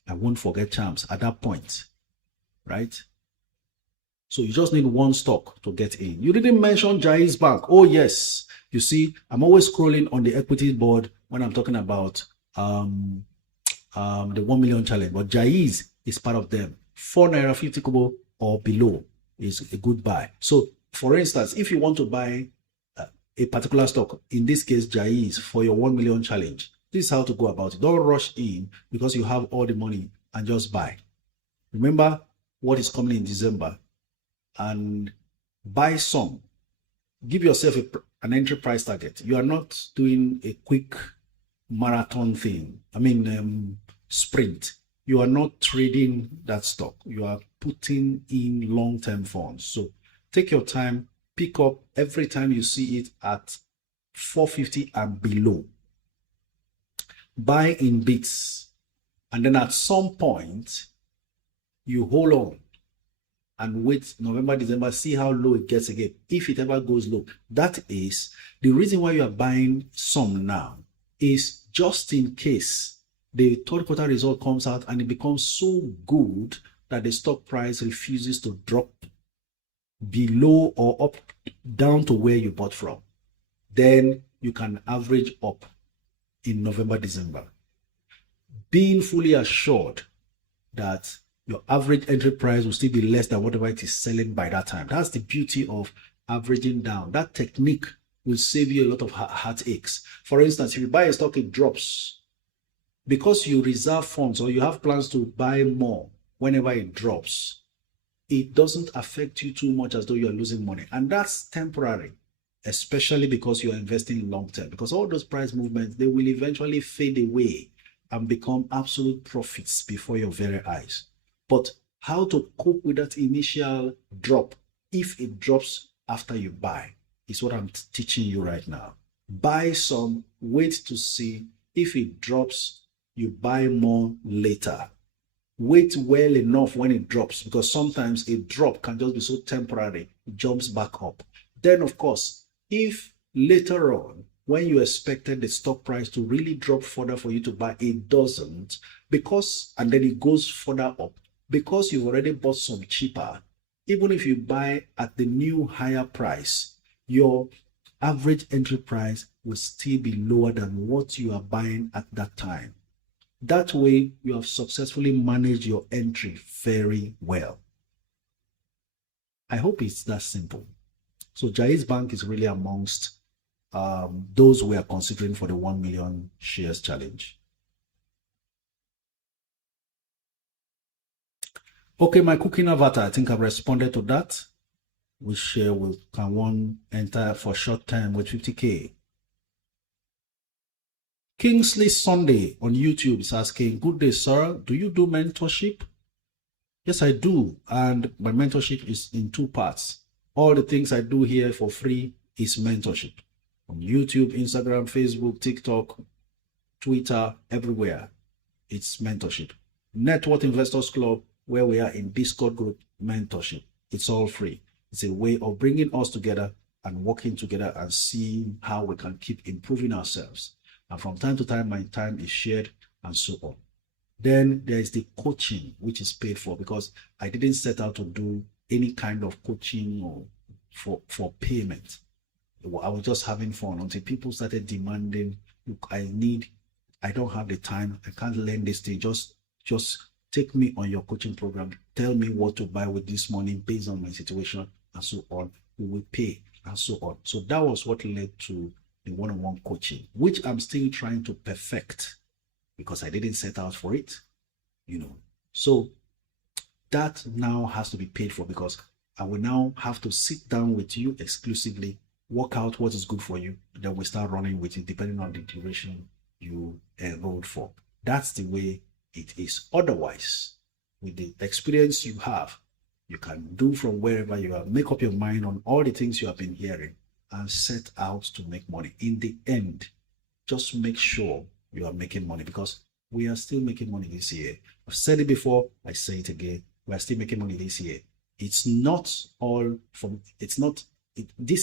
I won't forget Champs at that point, right? So you just need one stock to get in. You didn't mention Jai's Bank. Oh yes, you see, I'm always scrolling on the equity board when I'm talking about the 1 million challenge, but Jai's is part of them. 4 naira 50 kobo or below is a good buy. So For instance, if you want to buy a particular stock, in this case, Jais, for your 1 million challenge, this is how to go about it. Don't rush in because you have all the money and just buy. Remember what is coming in December and buy some. Give yourself an entry price target. You are not doing a quick marathon thing. Sprint. You are not trading that stock. You are putting in long-term funds. So take your time, pick up every time you see it at 450 and below. Buy in bits. And then at some point, you hold on and wait November, December, see how low it gets again. If it ever goes low, that is the reason why you are buying some now, is just in case the third quarter result comes out and it becomes so good that the stock price refuses to drop below or up down to where you bought from. Then you can average up in November, December, being fully assured that your average entry price will still be less than whatever it is selling by that time. That's the beauty of averaging down. That technique will save you a lot of heartaches. For instance, if you buy a stock, it drops. Because you reserve funds or you have plans to buy more whenever it drops, it doesn't affect you too much as though you're losing money. And that's temporary, especially because you're investing long term. Because all those price movements, they will eventually fade away and become absolute profits before your very eyes. But how to cope with that initial drop, if it drops after you buy, is what I'm teaching you right now. Buy some, wait to see. If it drops, you buy more later. Wait well enough when it drops, because sometimes a drop can just be so temporary, it jumps back up. Then, of course, if later on, when you expected the stock price to really drop further for you to buy, it doesn't, and then it goes further up, because you've already bought some cheaper, even if you buy at the new higher price, your average entry price will still be lower than what you are buying at that time. That way, you have successfully managed your entry very well. I hope it's that simple. So Jais Bank is really amongst those we are considering for the 1 million shares challenge. Okay, my cooking avatar, I think I've responded to that. Which share can one enter for short term with 50K? Kingsley Sunday on YouTube is asking, good day, sir. Do you do mentorship? Yes, I do. And my mentorship is in 2 parts. All the things I do here for free is mentorship. On YouTube, Instagram, Facebook, TikTok, Twitter, everywhere. It's mentorship. Network Investors Club, where we are in Discord group, mentorship. It's all free. It's a way of bringing us together and working together and seeing how we can keep improving ourselves. And from time to time, my time is shared and so on. Then there is the coaching, which is paid for, because I didn't set out to do any kind of coaching or for payment. I was just having fun until people started demanding, look, I don't have the time. I can't learn this thing. Just take me on your coaching program. Tell me what to buy with this money based on my situation and so on. We will pay and so on. So that was what led to the one-on-one coaching, which I'm still trying to perfect because I didn't set out for it, So that now has to be paid for, because I will now have to sit down with you exclusively, work out what is good for you, and then we start running with it depending on the duration you enrolled for. That's the way it is. Otherwise, with the experience you have, you can do from wherever you are, make up your mind on all the things you have been hearing and set out to make money. In the end, just make sure you are making money, because we are still making money this year. I've said it before, I say it again. We are still making money this year. This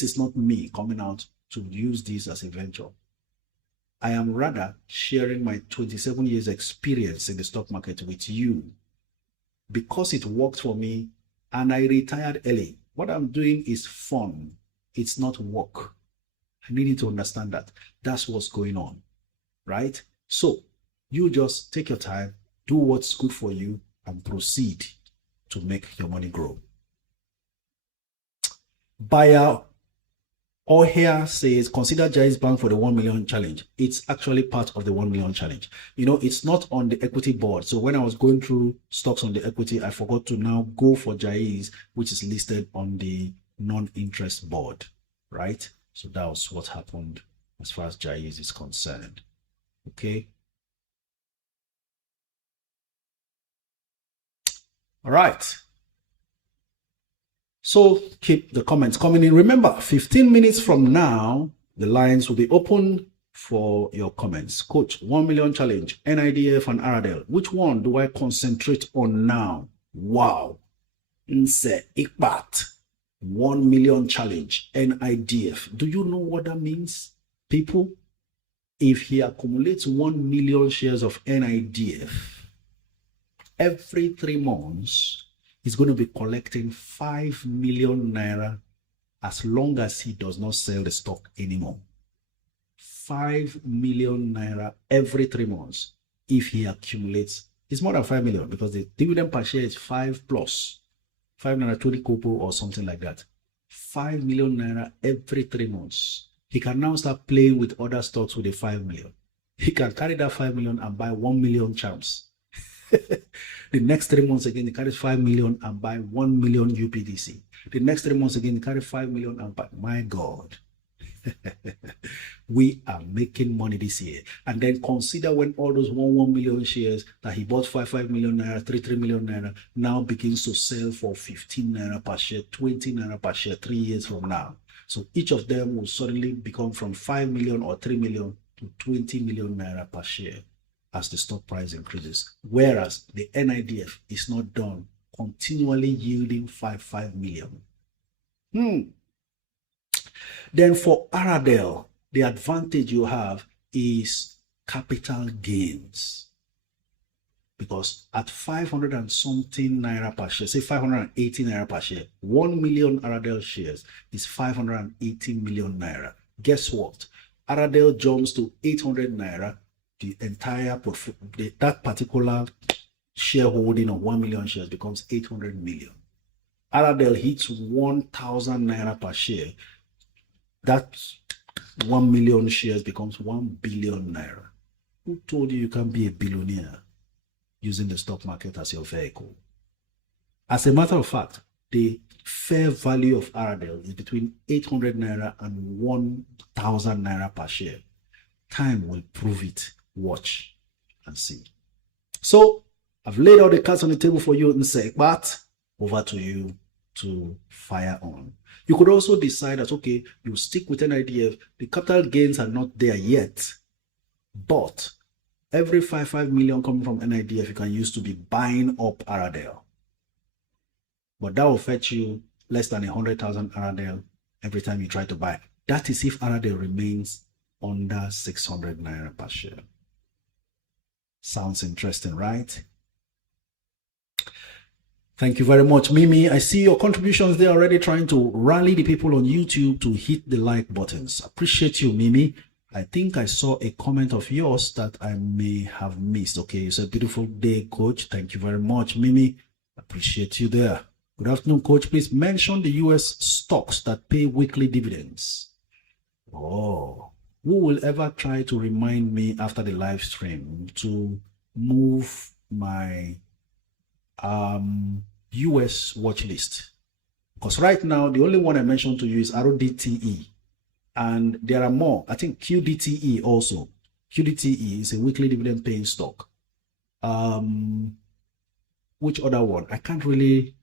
is not me coming out to use this as a venture. I am rather sharing my 27 years experience in the stock market with you, because it worked for me and I retired early. What I'm doing is fun. It's not work. I need you to understand that. That's what's going on, right? So you just take your time, do what's good for you, and proceed to make your money grow. Buyer or here says consider Jai's Bank for the 1 million challenge. It's actually part of the 1 million challenge. You know, it's not on the equity board. So when I was going through stocks on the equity, I forgot to now go for Jai's, which is listed on the non-interest board, right? So that was what happened as far as Jai's is concerned. Okay. All right. So keep the comments coming in. Remember, 15 minutes from now, the lines will be open for your comments. Coach, 1 million challenge, NIDF and RDL. Which one do I concentrate on now? Wow. Nse Ikbat, 1 million challenge, NIDF. Do you know what that means, people? If he accumulates 1 million shares of NIDF, every 3 months, he's going to be collecting 5 million naira as long as he does not sell the stock anymore. 5 million naira every 3 months if he accumulates. It's more than 5 million because the dividend per share is 5 plus 5 naira 20 kobo or something like that. 5 million naira every 3 months. He can now start playing with other stocks with the 5 million. He can carry that 5 million and buy 1 million charms. The next 3 months again, he carries 5 million and buy 1 million UPDC. The next 3 months again, he carries 5 million and buy. My God. We are making money this year. And then consider when all those 1 million shares that he bought 5 million naira, 3 million naira, now begins to sell for 15 naira per share, 20 naira per share 3 years from now. So each of them will suddenly become from 5 million or 3 million to 20 million naira per share as the stock price increases, whereas the NIDF is not done, continually yielding 5 million. Then for RDL, the advantage you have is capital gains. Because at 500 and something naira per share, say 580 naira per share, 1 million RDL shares is 580 million naira. Guess what? RDL jumps to 800 naira. The entire portfolio, that particular shareholding of 1 million shares becomes 800 million. RDL hits 1,000 naira per share. That 1 million shares becomes 1 billion naira. Who told you can be a billionaire using the stock market as your vehicle? As a matter of fact, the fair value of RDL is between 800 naira and 1,000 naira per share. Time will prove it. Watch and see. So I've laid all the cards on the table for you and say, but over to you to fire on. You could also decide that, okay, you stick with NIDF. The capital gains are not there yet, but every 5 million coming from NIDF you can use to be buying up RDL. But that will fetch you less than 100,000 RDL every time you try to buy. That is if RDL remains under 600 naira per share. Sounds interesting, right? Thank you very much, Mimi. I see your contributions there already, trying to rally the people on YouTube to hit the like buttons. Appreciate you, Mimi. I think I saw a comment of yours that I may have missed. Okay, it's a beautiful day, Coach. Thank you very much, Mimi. Appreciate you there. Good afternoon, Coach. Please mention the US stocks that pay weekly dividends. Oh. Who will ever try to remind me after the live stream to move my US watch list? Because right now, the only one I mentioned to you is RODTE. And there are more. I think QDTE also. QDTE is a weekly dividend paying stock. Which other one? I can't really,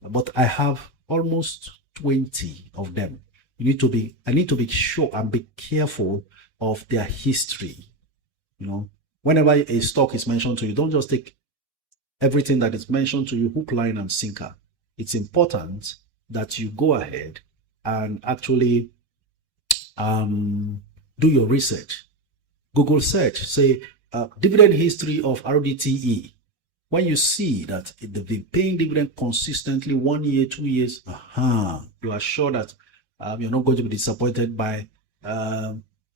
but I have almost 20 of them. I need to be sure and be careful of their history. You know, whenever a stock is mentioned to you, don't just take everything that is mentioned to you hook, line, and sinker. It's important that you go ahead and actually do your research. Google search, say dividend history of RDTE. When you see that they've been paying dividend consistently 1 year, 2 years, you are sure that you're not going to be disappointed by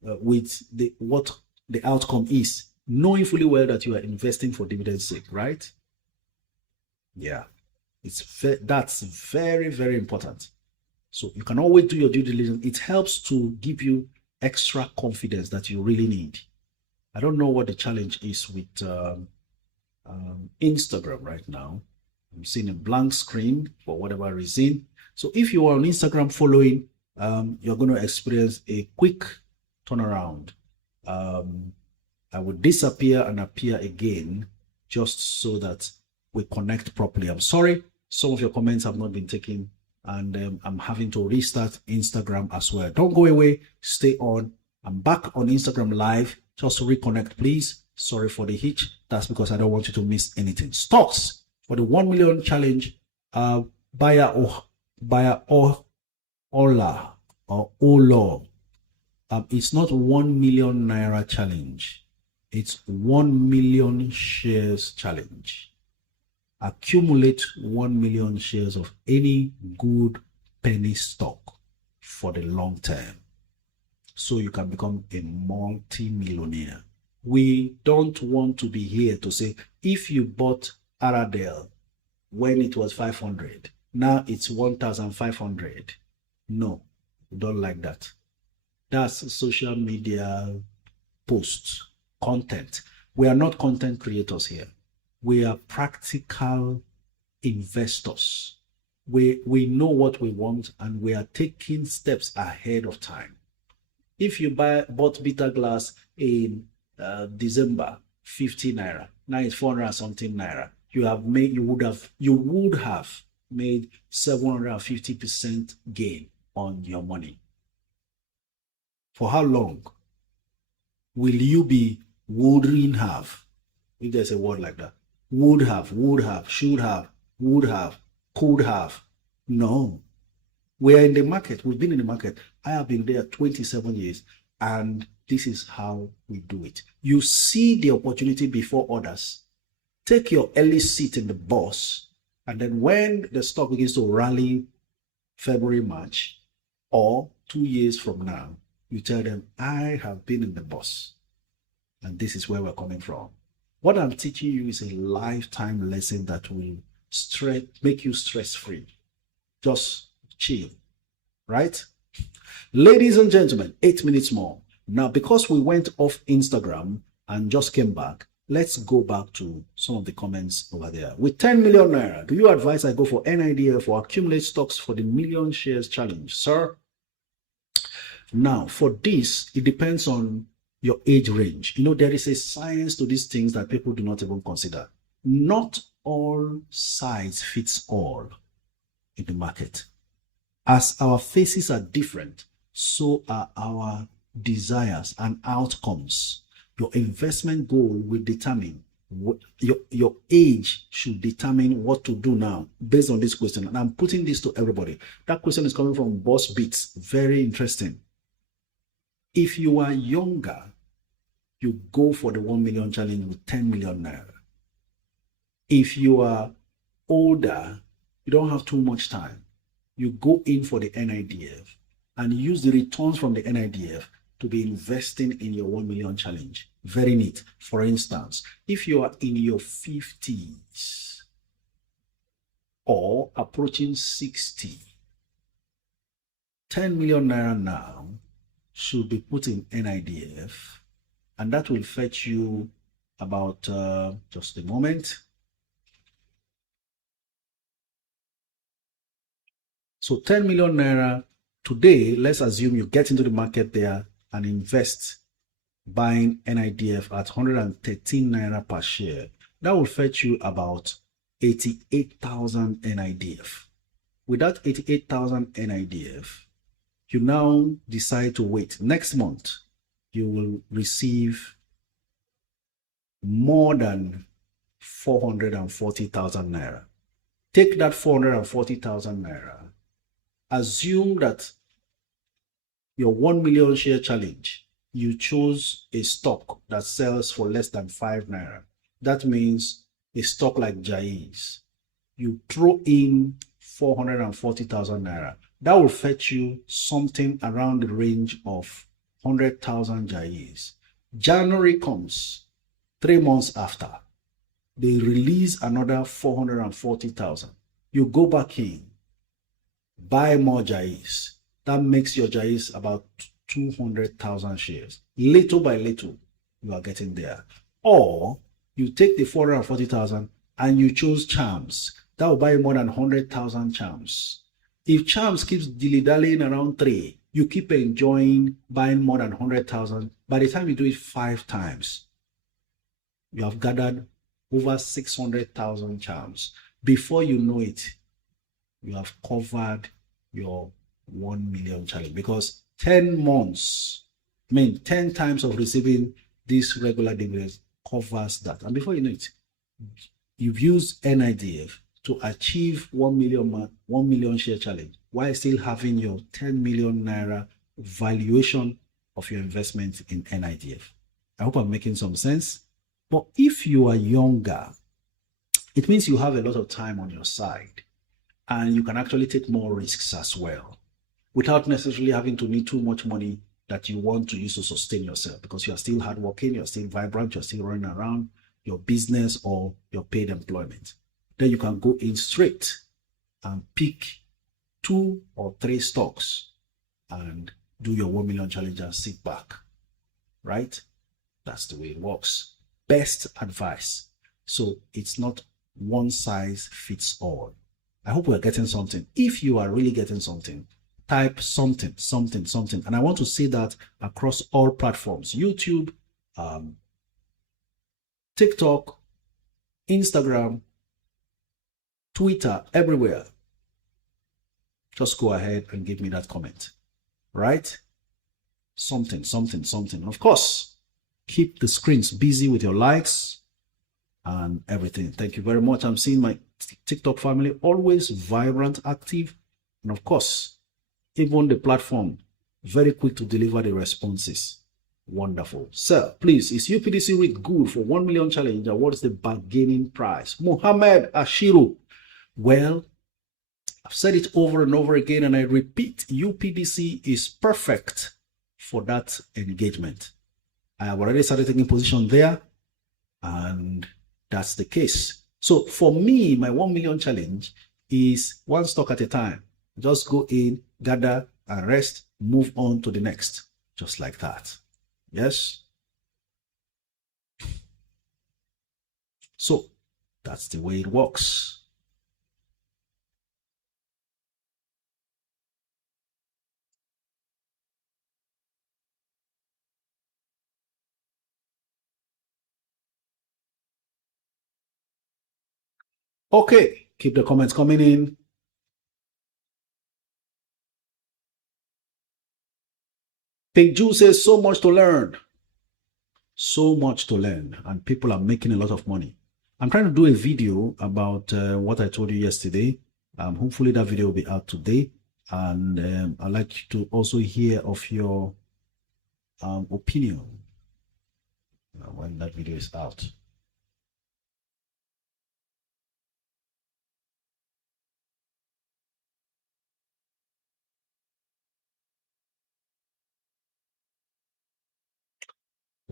with what the outcome is, knowing fully well that you are investing for dividend's sake, right? Yeah, that's very, very important. So you can always do your due diligence. It helps to give you extra confidence that you really need. I don't know what the challenge is with Instagram right now. I'm seeing a blank screen for whatever reason. So if you are on Instagram following, you're going to experience a quick turnaround. I will disappear and appear again just so that we connect properly. I'm sorry, some of your comments have not been taken, and I'm having to restart Instagram as well. Don't go away, stay on. I'm back on Instagram live. Just reconnect, please. Sorry for the hitch. That's because I don't want you to miss anything. Stocks for the 1 million challenge. Buyer or Ola or Olo. It's not 1 million naira challenge. It's 1 million shares challenge. Accumulate 1 million shares of any good penny stock for the long term, so you can become a multi-millionaire. We don't want to be here to say, if you bought Aradel when it was 500, now it's 1,500. No, we don't like that. That's social media posts, content. We are not content creators here. We are practical investors. We know what we want, and we are taking steps ahead of time. If you bought Bitter Glass in December, 50 naira, now it's 400 something naira. You would have made 750% gain on your money. For how long will you be wouldn't have? If there's a word like that. Would have, should have, would have, could have. No. We are in the market. We've been in the market. I have been there 27 years, and this is how we do it. You see the opportunity before others. Take your early seat in the bus, and then when the stock begins to rally February, March, or 2 years from now, you tell them, I have been in the bus, and this is where we're coming from. What I'm teaching you is a lifetime lesson that will make you stress-free. Just chill, right? Ladies and gentlemen, 8 minutes more. Now, because we went off Instagram and just came back, let's go back to some of the comments over there. With 10 million naira, do you advise I go for NIDF or accumulate stocks for the million shares challenge, sir? Now, for this, it depends on your age range. You know, there is a science to these things that people do not even consider. Not all size fits all in the market. As our faces are different, so are our desires and outcomes. Your investment goal will determine your age should determine what to do now based on this question. And I'm putting this to everybody. That question is coming from Boss Beats. Very interesting. If you are younger, you go for the 1 million challenge with 10 million naira. If you are older, you don't have too much time, you go in for the NIDF and use the returns from the NIDF to be investing in your 1 million challenge. Very neat. For instance, if you are in your 50s or approaching 60, 10 million naira now should be put in NIDF, and that will fetch you about, just a moment. So 10 million naira today, let's assume you get into the market there and invest buying NIDF at 113 naira per share. That will fetch you about 88,000 NIDF. With that 88,000 NIDF, you now decide to wait. Next month, you will receive more than 440,000 naira. Take that 440,000 naira. Assume that your 1 million share challenge, you chose a stock that sells for less than 5 naira. That means a stock like Jais. You throw in 440,000 naira. That will fetch you something around the range of 100,000 Jais. January comes, 3 months after. They release another 440,000. You go back in, buy more Jais. That makes your Jais about 200,000 shares. Little by little, you are getting there. Or you take the 440,000 and you choose Charms. That will buy more than 100,000 Charms. If Charms keeps dilly-dallying around 3, you keep enjoying buying more than 100,000. By the time you do it 5 times, you have gathered over 600,000 Charms. Before you know it, you have covered your 1 million challenge, because 10 months, 10 times of receiving these regular dividends covers that. And before you know it, you've used NIDF to achieve 1 million share challenge while still having your 10 million naira valuation of your investment in NIDF. I hope I'm making some sense. But if you are younger, it means you have a lot of time on your side and you can actually take more risks as well without necessarily having to need too much money that you want to use to sustain yourself, because you are still hardworking, you're still vibrant, you're still running around your business or your paid employment. Then you can go in straight and pick 2 or 3 stocks and do your 1 million challenge and sit back, right? That's the way it works. Best advice. So it's not one size fits all. I hope we're getting something. If you are really getting something, type something. And I want to see that across all platforms: YouTube, TikTok, Instagram, Twitter, everywhere. Just go ahead and give me that comment, right? Something. Of course, keep the screens busy with your likes and everything. Thank you very much. I'm seeing my TikTok family always vibrant, active, and of course, even the platform very quick to deliver the responses. Wonderful. Sir, please, is UPDC REIT good for 1 million challenge? And what is the bargaining price? Mohammed Ashiru. Well, I've said it over and over again, and I repeat, UPDC is perfect for that engagement. I have already started taking position there, and that's the case. So for me, my 1 million challenge is 1 stock at a time. Just go in, gather, and rest, move on to the next, just like that. Yes? So that's the way it works. Okay, keep the comments coming in. Teju says, so much to learn. So much to learn, and people are making a lot of money. I'm trying to do a video about what I told you yesterday. Hopefully that video will be out today. And I'd like to also hear of your opinion when that video is out.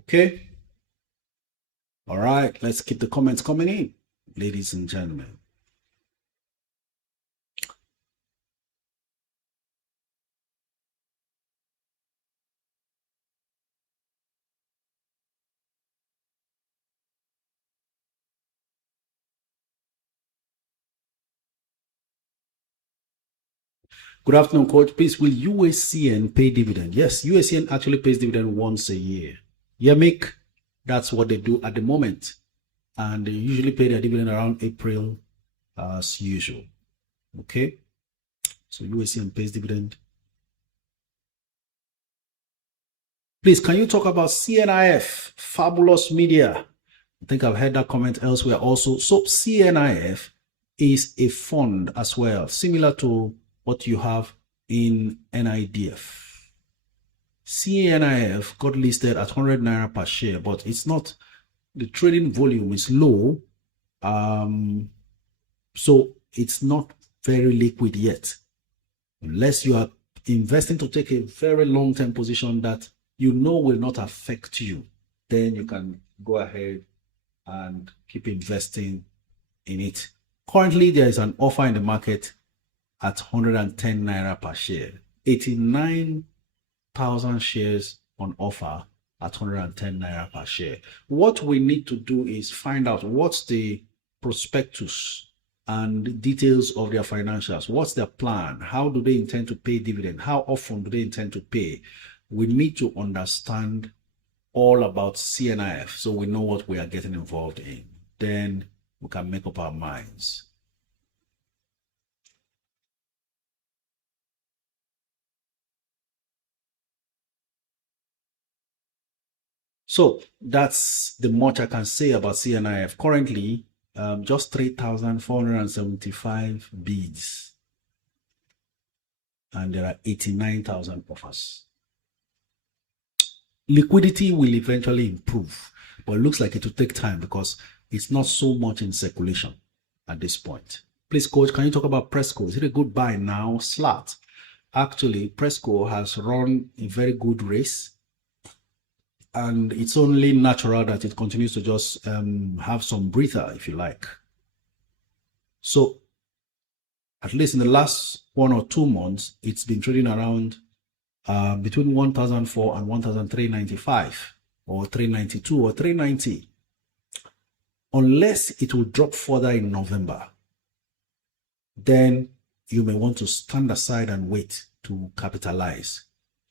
Okay. All right. Let's keep the comments coming in, ladies and gentlemen. Good afternoon, Coach. Please, will USCN pay dividend? Yes, USCN actually pays dividend once a year. Yamik, that's what they do at the moment. And they usually pay their dividend around April as usual. Okay? So USCN pays dividend. Please, can you talk about CNIF, Fabulous Media? I think I've heard that comment elsewhere also. So CNIF is a fund as well, similar to what you have in NIDF. CNIF got listed at 100 naira per share, but it's not, the trading volume is low. So it's not very liquid yet. Unless you are investing to take a very long-term position that you know will not affect you, then you can go ahead and keep investing in it. Currently, there is an offer in the market at 110 naira per share. 89,000 shares on offer at 110 naira per share. What we need to do is find out what's the prospectus and details of their financials. What's their plan? How do they intend to pay dividend? How often do they intend to pay? We need to understand all about CNIF so we know what we are getting involved in. Then we can make up our minds. So that's the much I can say about CNIF. Currently, just 3,475 bids, and there are 89,000 offers. Liquidity will eventually improve, but it looks like it will take time because it's not so much in circulation at this point. Please, coach, can you talk about Presco? Is it a good buy now? Slat. Actually, Presco has run a very good race, and it's only natural that it continues to just have some breather, if you like. So, at least in the last 1 or 2 months, it's been trading around between 1,004 and 1,395 or 392 or 390, unless it will drop further in November. Then you may want to stand aside and wait to capitalize.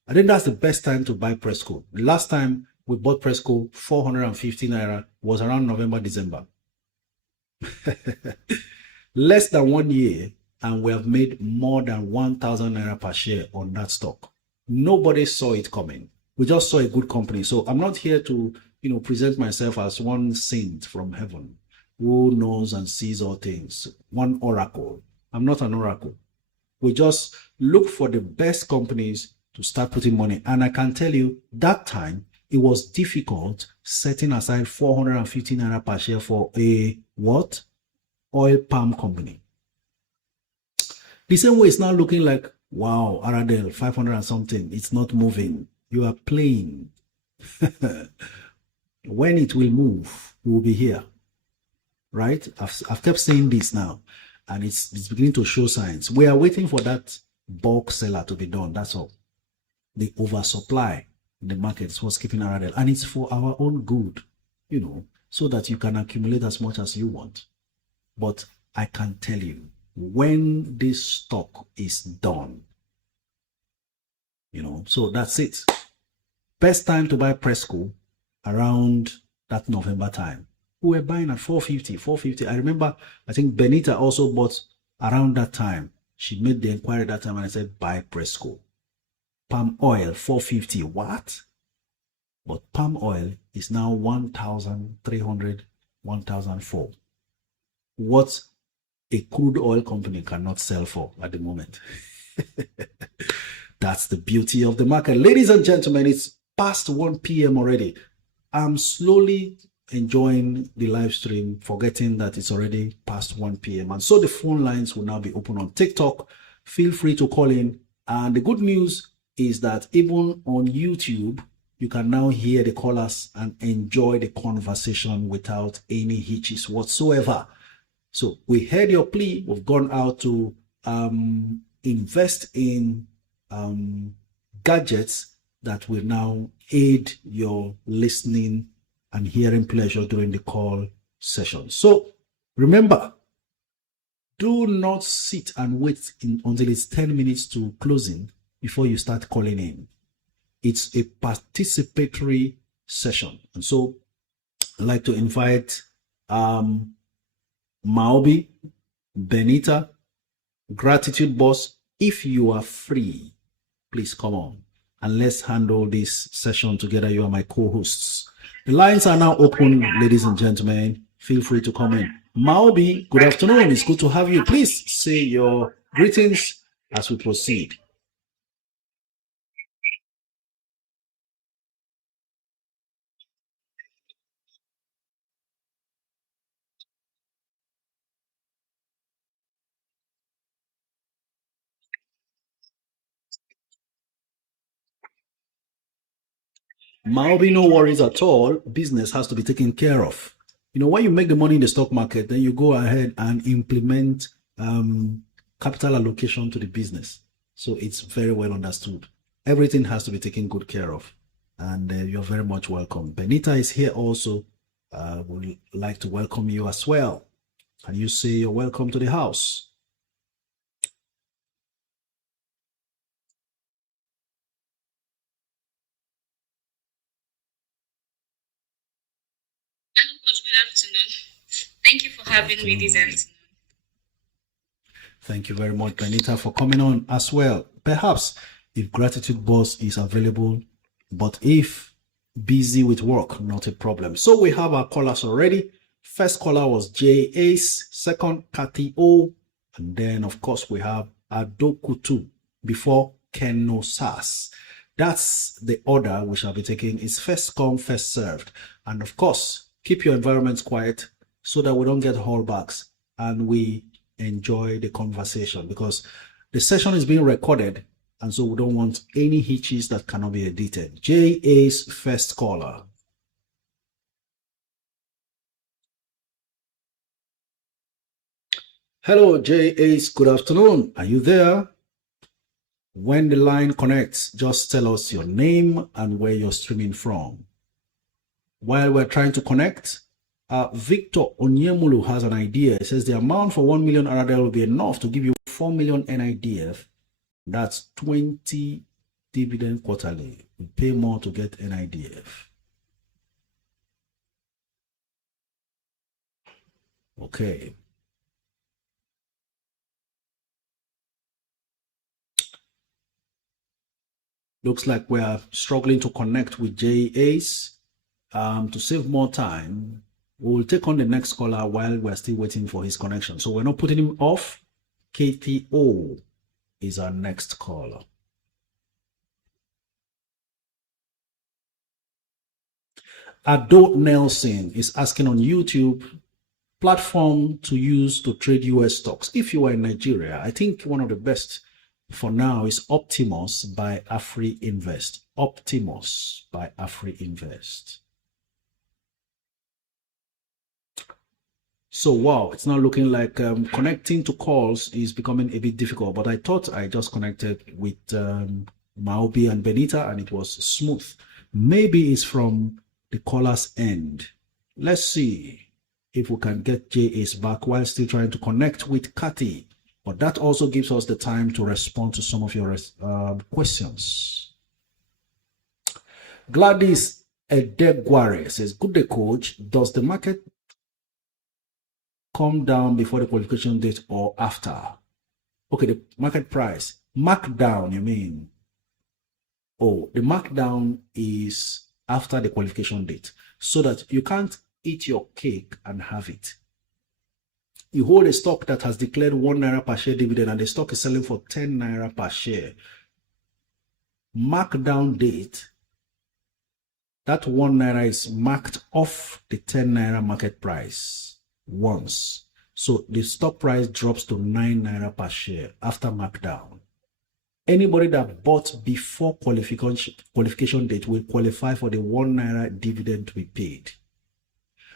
I think that's the best time to buy Presco. The last time we bought Presco, 450 naira, was around November, December. Less than 1 year, and we have made more than 1,000 naira per share on that stock. Nobody saw it coming. We just saw a good company. So I'm not here to, present myself as one saint from heaven who knows and sees all things, one oracle. I'm not an oracle. We just look for the best companies to start putting money. And I can tell you that time it was difficult setting aside 450 naira per share for a what? Oil palm company. The same way it's now looking like, wow, Aradel, 500 and something. It's not moving. You are playing. When it will move, we will be here. Right? I've kept saying this now, and it's beginning to show signs. We are waiting for that bulk seller to be done. That's all. The oversupply in the market is what's keeping Aradel, and it's for our own good, so that you can accumulate as much as you want. But I can tell you, when this stock is done, so that's it. Best time to buy Presco around that November time. We were buying at 450. I remember, I think Benita also bought around that time. She made the inquiry that time and I said, buy Presco. Palm oil, 450. What? But palm oil is now 1,300, 1,004. What a crude oil company cannot sell for at the moment. That's the beauty of the market. Ladies and gentlemen, it's past 1 p.m. already. I'm slowly enjoying the live stream, forgetting that it's already past 1 p.m. And so the phone lines will now be open on TikTok. Feel free to call in. And the good news is that even on YouTube, you can now hear the callers and enjoy the conversation without any hitches whatsoever. So we heard your plea. We've gone out to invest in gadgets that will now aid your listening and hearing pleasure during the call session. So remember, do not sit and wait until it's 10 minutes to closing before you start calling in. It's a participatory session. And so I'd like to invite Maobi, Benita, Gratitude Boss. If you are free, please come on and let's handle this session together. You are my co-hosts. The lines are now open, ladies and gentlemen. Feel free to come in. Maobi, good afternoon. It's good to have you. Please say your greetings as we proceed. Maobi, no worries at all. Business has to be taken care of. When you make the money in the stock market, then you go ahead and implement capital allocation to the business. So it's very well understood. Everything has to be taken good care of. And you're very much welcome. Benita is here also. Would like to welcome you as well. Can you say you're welcome to the house? Hello, Coach. Good afternoon. Thank you for having me this afternoon. Thank you very much, Benita, for coming on as well. Perhaps if Gratitude Boss is available, but if busy with work, not a problem. So we have our callers already. First caller was J Ace, second Kati O, and then of course we have Adokutu before Keno Sas. That's the order we shall be taking. It's first come, first served. And of course, keep your environments quiet so that we don't get holdbacks and we enjoy the conversation, because the session is being recorded and so we don't want any hitches that cannot be edited. J Ace, first caller. Hello, J Ace. Good afternoon. Are you there? When the line connects, just tell us your name and where you're streaming from. While we're trying to connect, Victor Onyemulu has an idea. He says the amount for 1 million RDL will be enough to give you 4 million NIDF. That's 20 dividend quarterly. We pay more to get NIDF. Okay. Looks like we are struggling to connect with J Ace. To save more time, we will take on the next caller while we're still waiting for his connection. So we're not putting him off. KTO is our next caller. Ado Nelson is asking on YouTube, platform to use to trade US stocks. If you are in Nigeria, I think one of the best for now is Optimus by Afri Invest. Optimus by Afri Invest. So, wow, it's now looking like connecting to calls is becoming a bit difficult, but I thought I just connected with Maobi and Benita and it was smooth. Maybe it's from the caller's end. Let's see if we can get J.S. back while still trying to connect with Kathy. But that also gives us the time to respond to some of your questions. Gladys Edegware says, good day, coach. Does the market come down before the qualification date or after? Okay, the market price. Markdown, you mean? Oh, the markdown is after the qualification date, so that you can't eat your cake and have it. You hold a stock that has declared 1 naira per share dividend and the stock is selling for 10 naira per share. Markdown date, that 1 naira is marked off the 10 naira market price once. So the stock price drops to 9 naira per share after markdown. Anybody that bought before qualification date will qualify for the 1 naira dividend to be paid.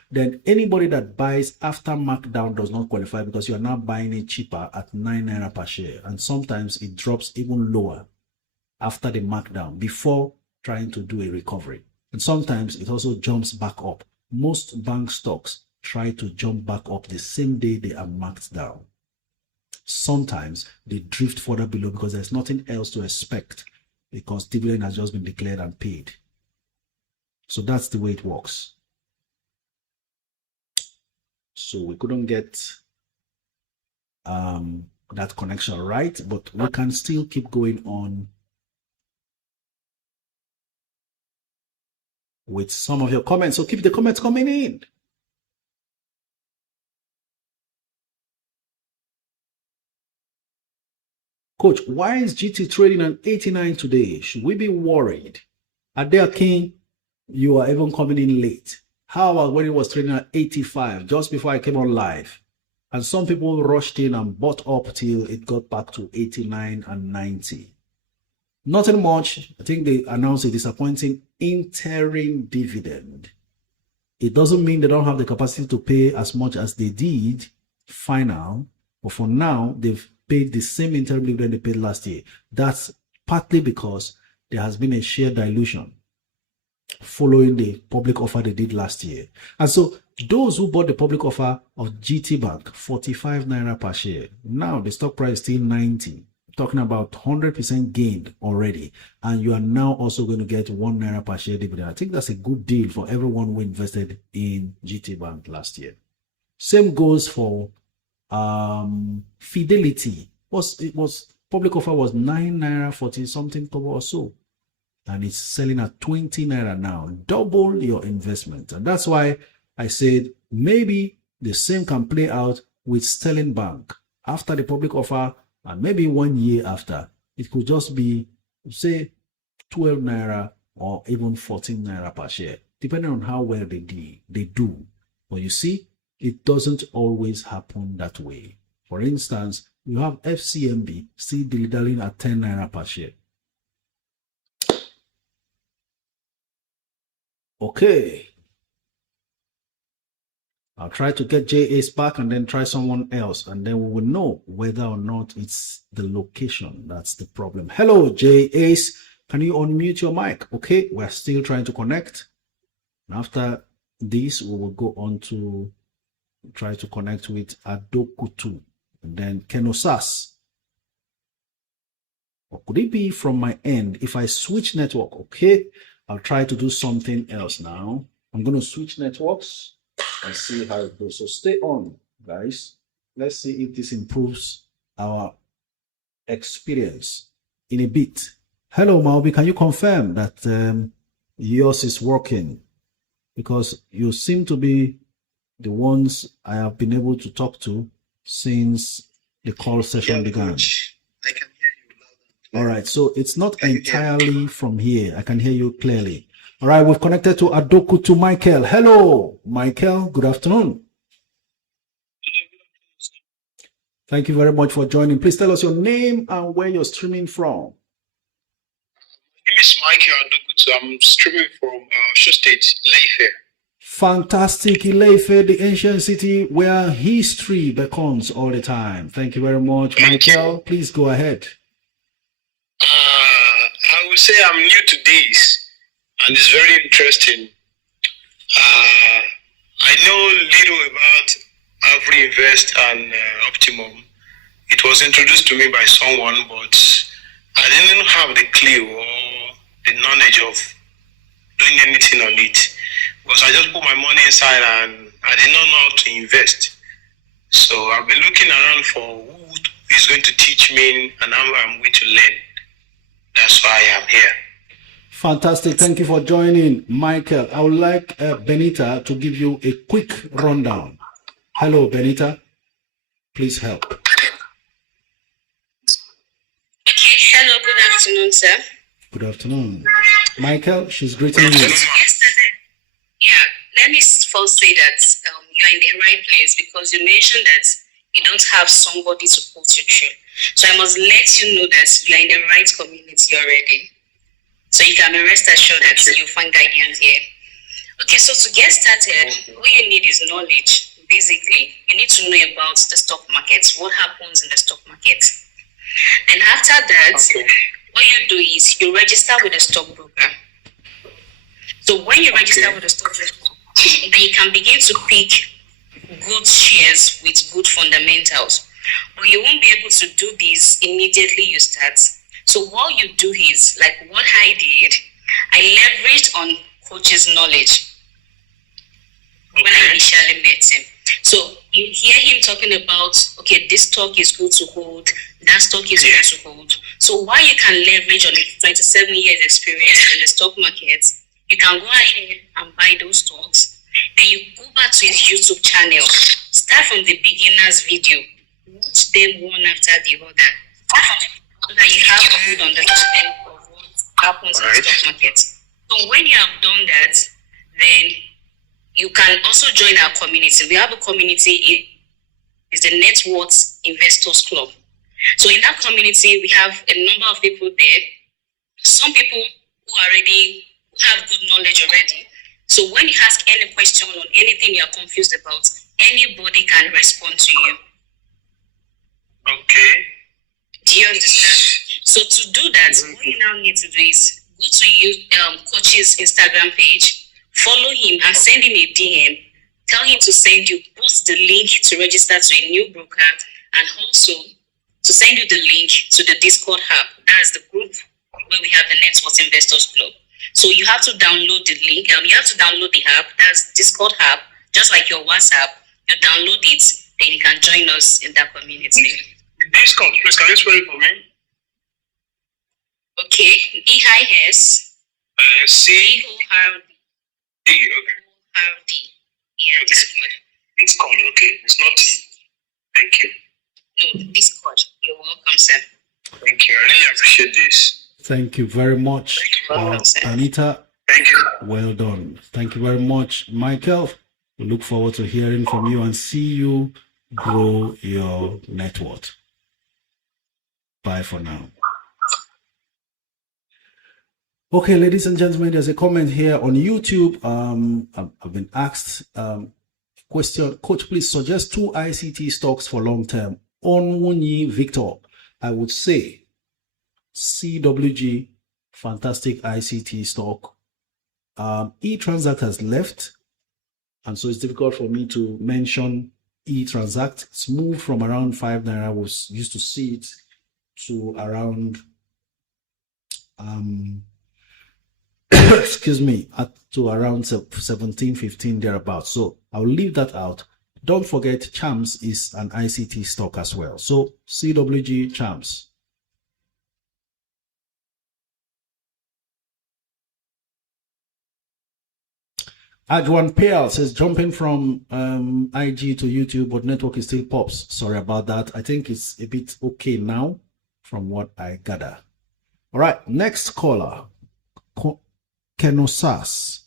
Then anybody that buys after markdown does not qualify because you are now buying it cheaper at 9 naira per share. And sometimes it drops even lower after the markdown before trying to do a recovery. And sometimes it also jumps back up. Most bank stocks try to jump back up the same day they are marked down. Sometimes they drift further below because there's nothing else to expect because dividend has just been declared and paid. So that's the way it works. So we couldn't get that connection right, but we can still keep going on with some of your comments. So keep the comments coming in. Coach, why is GT trading at 89 today? Should we be worried? Adeakin, you are even coming in late. How about when it was trading at 85, just before I came on live? And some people rushed in and bought up till it got back to 89 and 90. Nothing much. I think they announced a disappointing interim dividend. It doesn't mean they don't have the capacity to pay as much as they did final, but for now, they've paid the same interim dividend they paid last year. That's partly because there has been a share dilution following the public offer they did last year. And so those who bought the public offer of GT Bank, 45 naira per share, now the stock price is still 90, talking about 100% gained already. And you are now also going to get 1 naira per share dividend. I think that's a good deal for everyone who invested in GT Bank last year. Same goes for Fidelity. Public offer was 9 naira 40 something or so, and it's selling at 20 naira now. Double your investment. And that's why I said maybe the same can play out with Sterling Bank after the public offer, and maybe 1 year after. It could just be, say, 12 naira or even 14 naira per share, depending on how well they do. But you see, it doesn't always happen that way. For instance, you have FCMB still delivering at 10 naira per share. Okay. I'll try to get JA's back and then try someone else, and then we will know whether or not it's the location that's the problem. Hello, JA's. Can you unmute your mic? Okay, we're still trying to connect. And after this, we will go on to try to connect with Adokutu and then Kenosas. Or could it be from my end if I switch network? Okay, I'll try to do something else now. I'm going to switch networks and see how it goes. So stay on, guys. Let's see if this improves our experience in a bit. Hello, Maobi. Can you confirm that yours is working? Because you seem to be the ones I have been able to talk to since the call session began. Coach, I can hear you loud and clear. All right, so it's not entirely from here. I can hear you clearly. All right, we've connected to Adokutu Michael. Hello, Michael. Good afternoon. Thank you very much for joining. Please tell us your name and where you're streaming from. My name is Michael Adokutu. I'm streaming from Osho State, Ileife. Fantastic. Ileife, the ancient city where history beckons all the time. Thank you very much, Michael. Please go ahead. I would say I'm new to this, and it's very interesting. I know little about Every Invest and Optimum. It was introduced to me by someone, but I didn't have the clue or the knowledge of doing anything on it, because I just put my money inside and I did not know how to invest. So I've been looking around for who is going to teach me and how I'm going to learn. That's why I am here. Fantastic. Thank you for joining, Michael. I would like Benita to give you a quick rundown. Hello, Benita. Please help. Okay, hello, good afternoon, sir. Good afternoon. Michael, she's greeting you. Yeah, let me first say that you're in the right place because you mentioned that you don't have somebody to put you through. So I must let you know that you're in the right community already. So you can be rest assured that you'll find guidance here. Okay, so to get started, all you need is knowledge. Basically, you need to know about the stock market, what happens in the stock market. And after that, what you do is you register with a stockbroker. So when you register with a stockbroker, then you can begin to pick good shares with good fundamentals. But you won't be able to do this immediately you start. So what you do is, like what I did, I leveraged on coach's knowledge when I initially met him. So you hear him talking about, okay, this stock is good to hold, that stock is good to hold. So while you can leverage on a 27 years experience in the stock market, you can go ahead and buy those stocks. Then you go back to his YouTube channel, start from the beginner's video, watch them one after the other, so that you have a good understanding of what happens in the stock market. So when you have done that, then you can also join our community. We have a community, it's the Net Worth Investors Club. So in that community, we have a number of people there. Some people who have good knowledge already. So when you ask any question on anything you're confused about, anybody can respond to you. Okay. Do you understand? So to do that, what you now need to do is go to you coach's Instagram page, follow him and send him a DM. Tell him to send you both the link to register to a new broker and also to send you the link to the Discord hub. That's the group where we have the Network Investors Club. So you have to download the link. You have to download the app. That's Discord hub, just like your WhatsApp. You download it, then you can join us in that community. Discord, please, can you spell it for me? Okay, BIS. C. C-O-R-D. Okay. R-D. Yeah, Okay. Discord. Discord, okay. It's not T. Thank you. No, Discord. You're welcome, sir. Thank you. I really appreciate this. Thank you very much, welcome, sir. Anita. Thank you. Well done. Thank you very much, Michael. We look forward to hearing from you and see you grow your net worth. Bye for now. Okay, ladies and gentlemen, there's a comment here on YouTube. I've been asked question, Coach, please suggest 2 ICT stocks for long term. Onwunyi Victor, I would say CWG, fantastic ICT stock. eTransact has left, and so it's difficult for me to mention eTransact. It's moved from around 5 naira. I was used to see it to around excuse me, to around 17, 15 thereabouts. So I'll leave that out. Don't forget, Chams is an ICT stock as well. So CWG Chams. Adwan Pale says jumping from IG to YouTube, but network is still pops. Sorry about that. I think it's a bit okay now from what I gather. All right, next caller. Kenosas.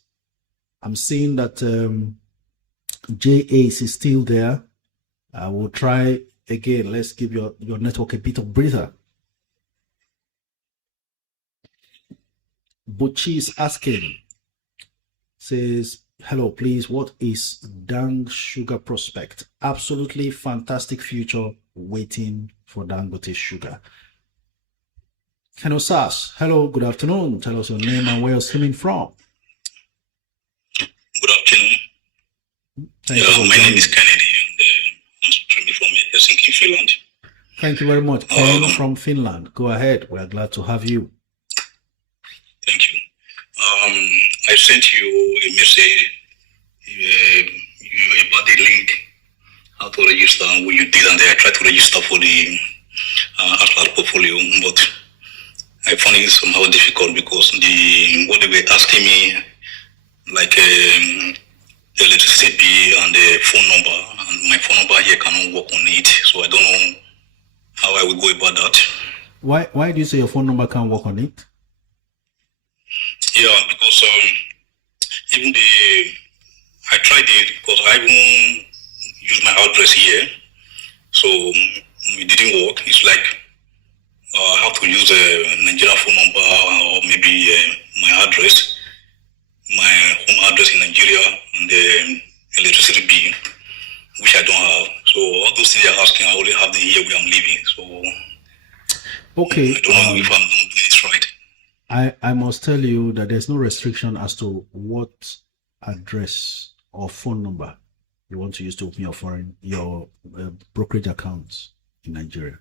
I'm seeing that J-Ace is still there. I will try again. Let's give your network a bit of breather. Buchi is asking, says, hello, please, what is Dang Sugar Prospect? Absolutely fantastic future waiting for Dangote Sugar. Kenosas, hello, good afternoon. Tell us your name and where you're streaming from. Good afternoon. My name is Kennedy, and I'm streaming from Helsinki, Finland. Thank you very much, Ken from Finland. Go ahead. We're glad to have you. Thank you. I sent you a message about the link, how to register, what you did, and I tried to register for the Atlas portfolio, but I found it somehow difficult because what they were asking me, like the electricity bill and the phone number, and my phone number here cannot work on it, so I don't know how I will go about that. Why do you say your phone number can't work on it? Yeah, because even I tried it because I even used my address here, so it didn't work. It's like I have to use a Nigerian phone number or maybe my address, my home address in Nigeria, and the electricity bill, which I don't have. So all those things they're asking, I only have them here where I'm living. So okay, I don't know if I'm doing it right. I must tell you that there's no restriction as to what address or phone number you want to use to open your brokerage accounts in Nigeria.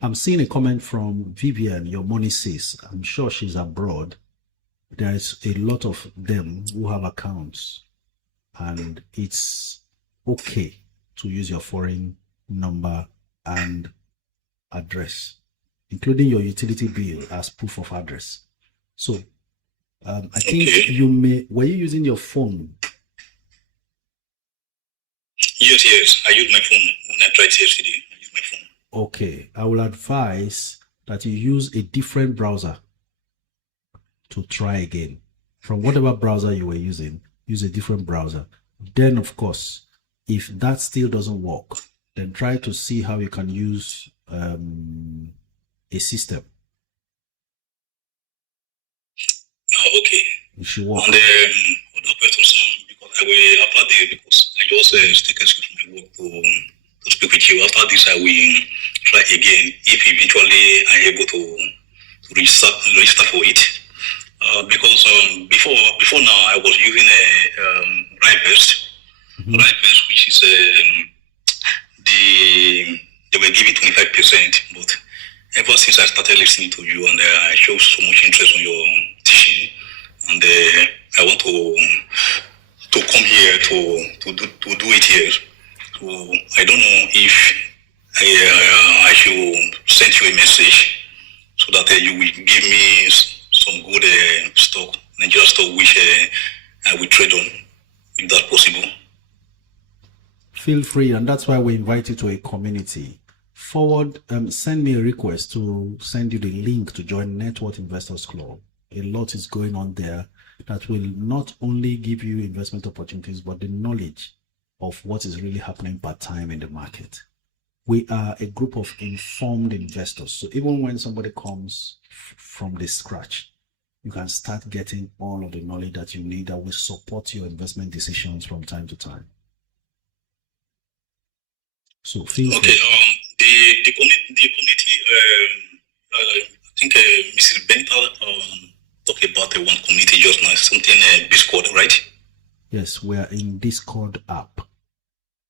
I'm seeing a comment from Vivian, your money says. I'm sure she's abroad. There's a lot of them who have accounts, and it's okay to use your foreign number and address, including your utility bill as proof of address. So I think were you using your phone? Yes, I use my phone. When I tried yesterday, I used my phone. Okay, I will advise that you use a different browser to try again. From whatever browser you were using, use a different browser. Then, of course, if that still doesn't work, then try to see how you can use a system. Okay. It should work. And other question, sir, because I will after the because I just take a from my work to speak with you. After this, I will try again if eventually I'm able to register for it. Because before now, I was using a Rivest, which is they were giving 25%, but ever since I started listening to you and I showed so much interest on your teaching, and I want to come here to do it here. So I don't know if I should send you a message so that you will give me some good stock, Nigerian stock, which I will trade on, if that's possible. Feel free, and that's why we invite you to a community. Send me a request to send you the link to join Network Investors Club. A lot is going on there that will not only give you investment opportunities, but the knowledge of what is really happening part time in the market. We are a group of informed investors. So even when somebody comes from the scratch, you can start getting all of the knowledge that you need that will support your investment decisions from time to time. So feel free. Okay. The community. I think Mrs. Benita talked about one community just now. Something Discord, right? Yes, we are in Discord app.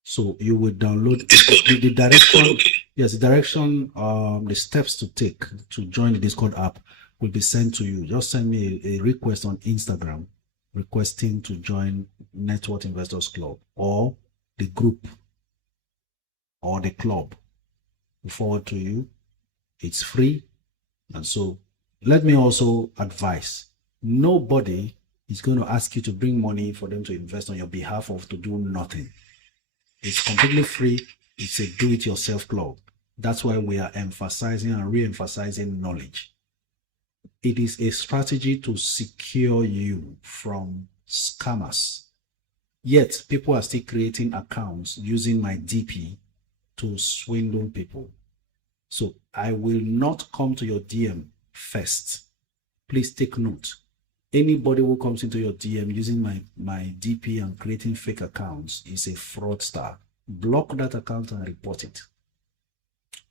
So you will download Discord. The direction. Discord, okay. Yes, the direction, the steps to take to join the Discord app will be sent to you. Just send me a request on Instagram requesting to join Network Investors Club or the group or the club. We forward to you. It's free. And so let me also advise, nobody is going to ask you to bring money for them to invest on your behalf or to do nothing. It's completely free. It's a do-it-yourself club. That's why we are emphasizing and re-emphasizing knowledge. It is a strategy to secure you from scammers. Yet, people are still creating accounts using my DP to swindle people. So I will not come to your DM first. Please take note. Anybody who comes into your DM using my DP and creating fake accounts is a fraudster. Block that account and report it.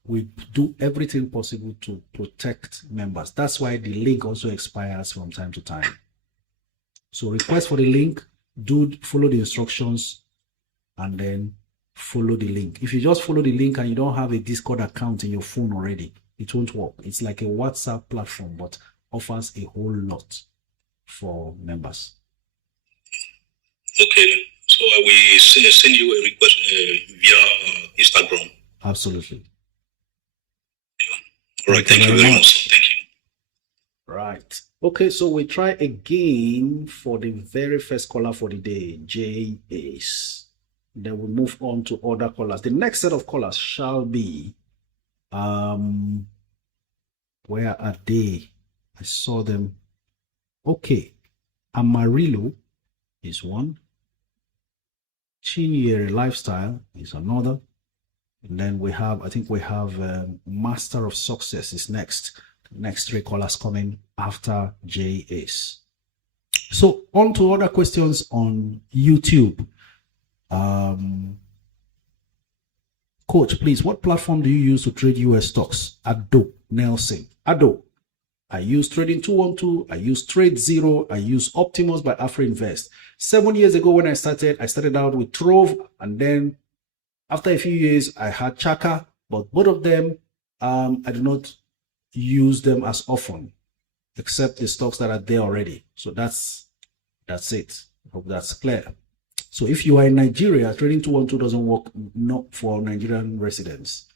We do everything possible to protect members. That's why the link also expires from time to time. So request for the link, follow the instructions, and then follow the link. If you just follow the link and you don't have a Discord account in your phone already, it won't work. It's like a WhatsApp platform, but offers a whole lot for members. Okay, so I will send you a request via Instagram. Absolutely. Yeah. All right, thank you very much. Thank you. Right. Okay, so we try again for the very first caller for the day, J. Ace. Then we'll move on to other callers. The next set of callers shall be, where are they? I saw them. Okay, Amarillo is one. Chinyere Lifestyle is another. And then we have, I think we have Master of Success is next. The next three callers coming after JS. So on to other questions on YouTube. Coach, please, what platform do you use to trade US stocks? Ado, Nelson. Ado. I use Trading 212, I use Trade Zero, I use Optimus by AfroInvest. 7 years ago when I started out with Trove, and then after a few years, I had Chaka, but both of them, I do not use them as often, except the stocks that are there already. So that's it. I hope that's clear. So if you are in Nigeria, Trading 212 doesn't work not for Nigerian residents.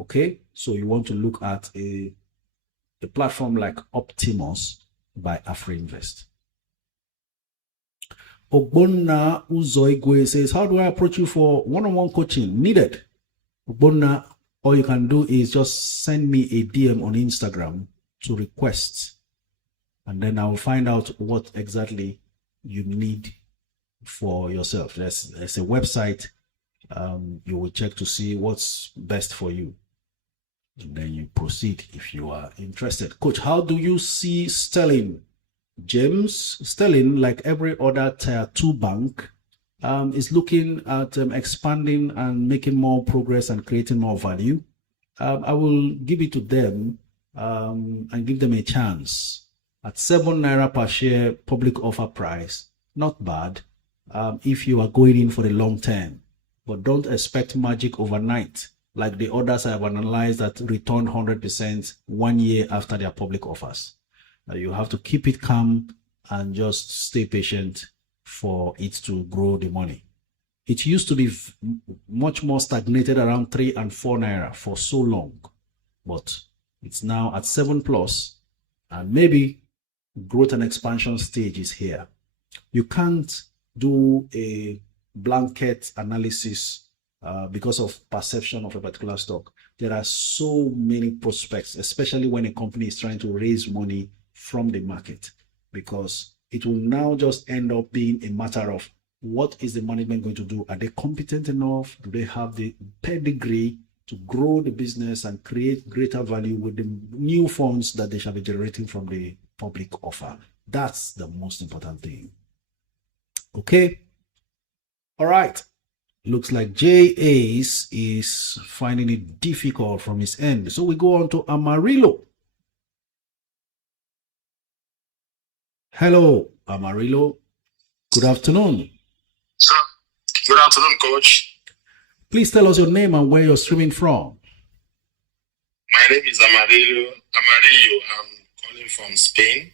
Okay, so you want to look at a platform like Optimus by AfroInvest. Ogbonna Uzoigwe says, how do I approach you for one-on-one coaching? Needed. Ogbonna, all you can do is just send me a DM on Instagram to request, and then I will find out what exactly you need for yourself. There's a website. You will check to see what's best for you. And then you proceed if you are interested. Coach, how do you see Sterling? James, Sterling, like every other tier 2 bank, is looking at expanding and making more progress and creating more value, I will give it to them and give them a chance. At 7 naira per share public offer price, not bad if you are going in for the long term. But don't expect magic overnight, like the others I have analyzed that returned 100% 1 year after their public offers. You have to keep it calm and just stay patient for it to grow the money. It used to be much more stagnated around 3 and 4 naira for so long, but it's now at 7+, and maybe growth and expansion stage is here. You can't do a blanket analysis because of perception of a particular stock. There are so many prospects, especially when a company is trying to raise money from the market, because it will now just end up being a matter of what is the management going to do? Are they competent enough? Do they have the pedigree to grow the business and create greater value with the new funds that they shall be generating from the public offer? That's the most important thing. Okay. All right. Looks like J. Ace is finding it difficult from his end. So we go on to Amarillo. Hello, Amarillo. Good afternoon. So, good afternoon, Coach. Please tell us your name and where you're streaming from. My name is Amarillo. I'm calling from Spain.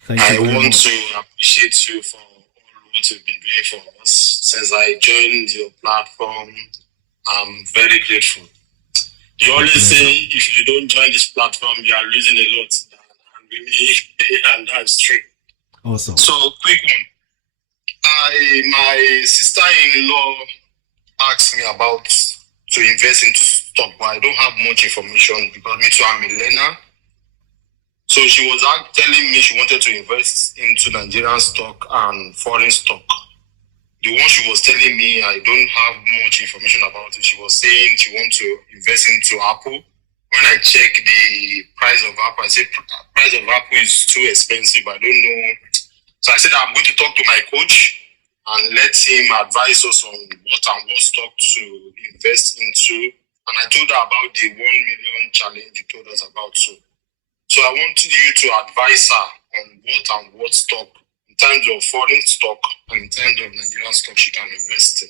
Thank you very I want much. to appreciate you for all what you've been doing for us since I joined your platform. I'm very grateful. You always say if you don't join this platform, you are losing a lot. And really, and that's true. Awesome. So, quick one. My sister-in-law asked me about to invest into stock, but I don't have much information because me too, I'm a learner. So she was telling me she wanted to invest into Nigerian stock and foreign stock. The one she was telling me, I don't have much information about it. She was saying she wants to invest into Apple. When I check the price of Apple, I said price of Apple is too expensive. I don't know. So I said I'm going to talk to my coach and let him advise us on what stock to invest into. And I told her about the 1 million challenge you told us about too. So I want you to advise her on what stock, in terms of foreign stock and in terms of Nigerian stock she can invest in.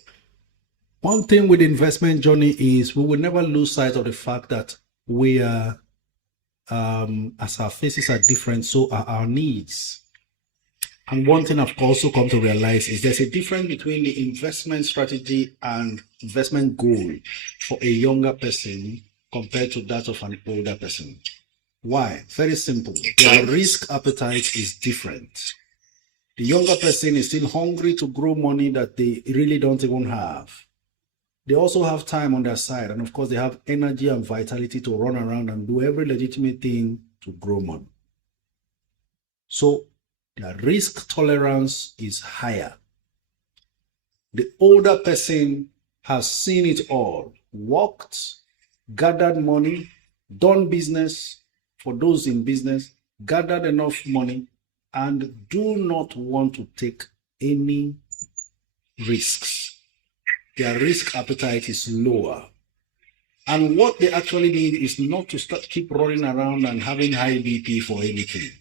One thing with the investment journey is we will never lose sight of the fact that we are, as our faces are different, so are our needs. And one thing I've also come to realize is there's a difference between the investment strategy and investment goal for a younger person compared to that of an older person. Why? Very simple. Their risk appetite is different. The younger person is still hungry to grow money that they really don't even have. They also have time on their side. And of course, they have energy and vitality to run around and do every legitimate thing to grow money. So their risk tolerance is higher. The older person has seen it all, worked, gathered money, done business. For those in business, gathered enough money and do not want to take any risks. Their risk appetite is lower. And what they actually need is not to keep running around and having high BP for anything.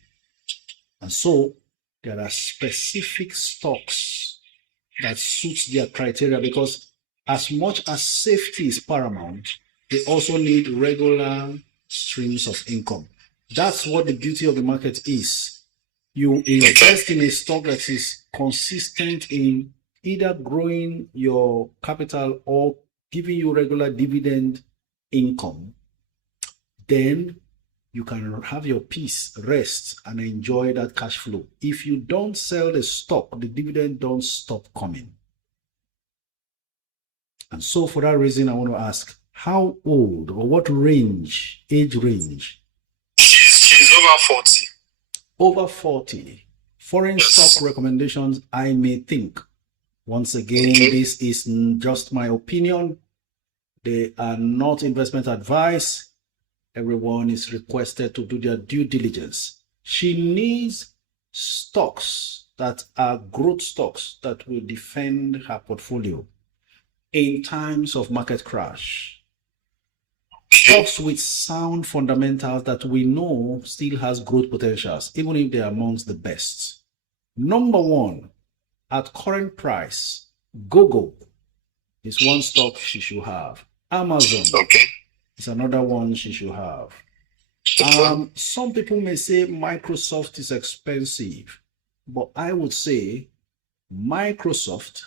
And so there are specific stocks that suits their criteria, because as much as safety is paramount, they also need regular streams of income. That's what the beauty of the market is. You invest in a stock that is consistent in either growing your capital or giving you regular dividend income. Then you can have your peace, rest, and enjoy that cash flow. If you don't sell the stock, the dividend don't stop coming. And so for that reason, I want to ask, how old or what range, age range? She's over 40. Over 40. Foreign stock recommendations, I may think. Once again, this is just my opinion. They are not investment advice. Everyone is requested to do their due diligence. She needs stocks that are growth stocks that will defend her portfolio in times of market crash. Stocks with sound fundamentals that we know still has growth potentials, even if they're amongst the best. Number one, at current price, Google is one stock she should have. Amazon is another one she should have. Some people may say Microsoft is expensive, but I would say Microsoft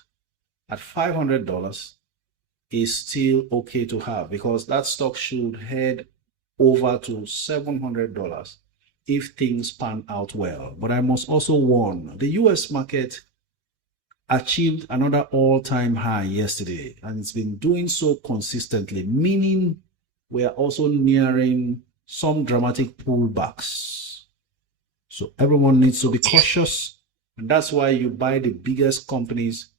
at $500 is still okay to have, because that stock should head over to $700 if things pan out well. But I must also warn, the US market achieved another all-time high yesterday, and it's been doing so consistently, meaning we are also nearing some dramatic pullbacks. So everyone needs to be cautious, and that's why you buy the biggest companies,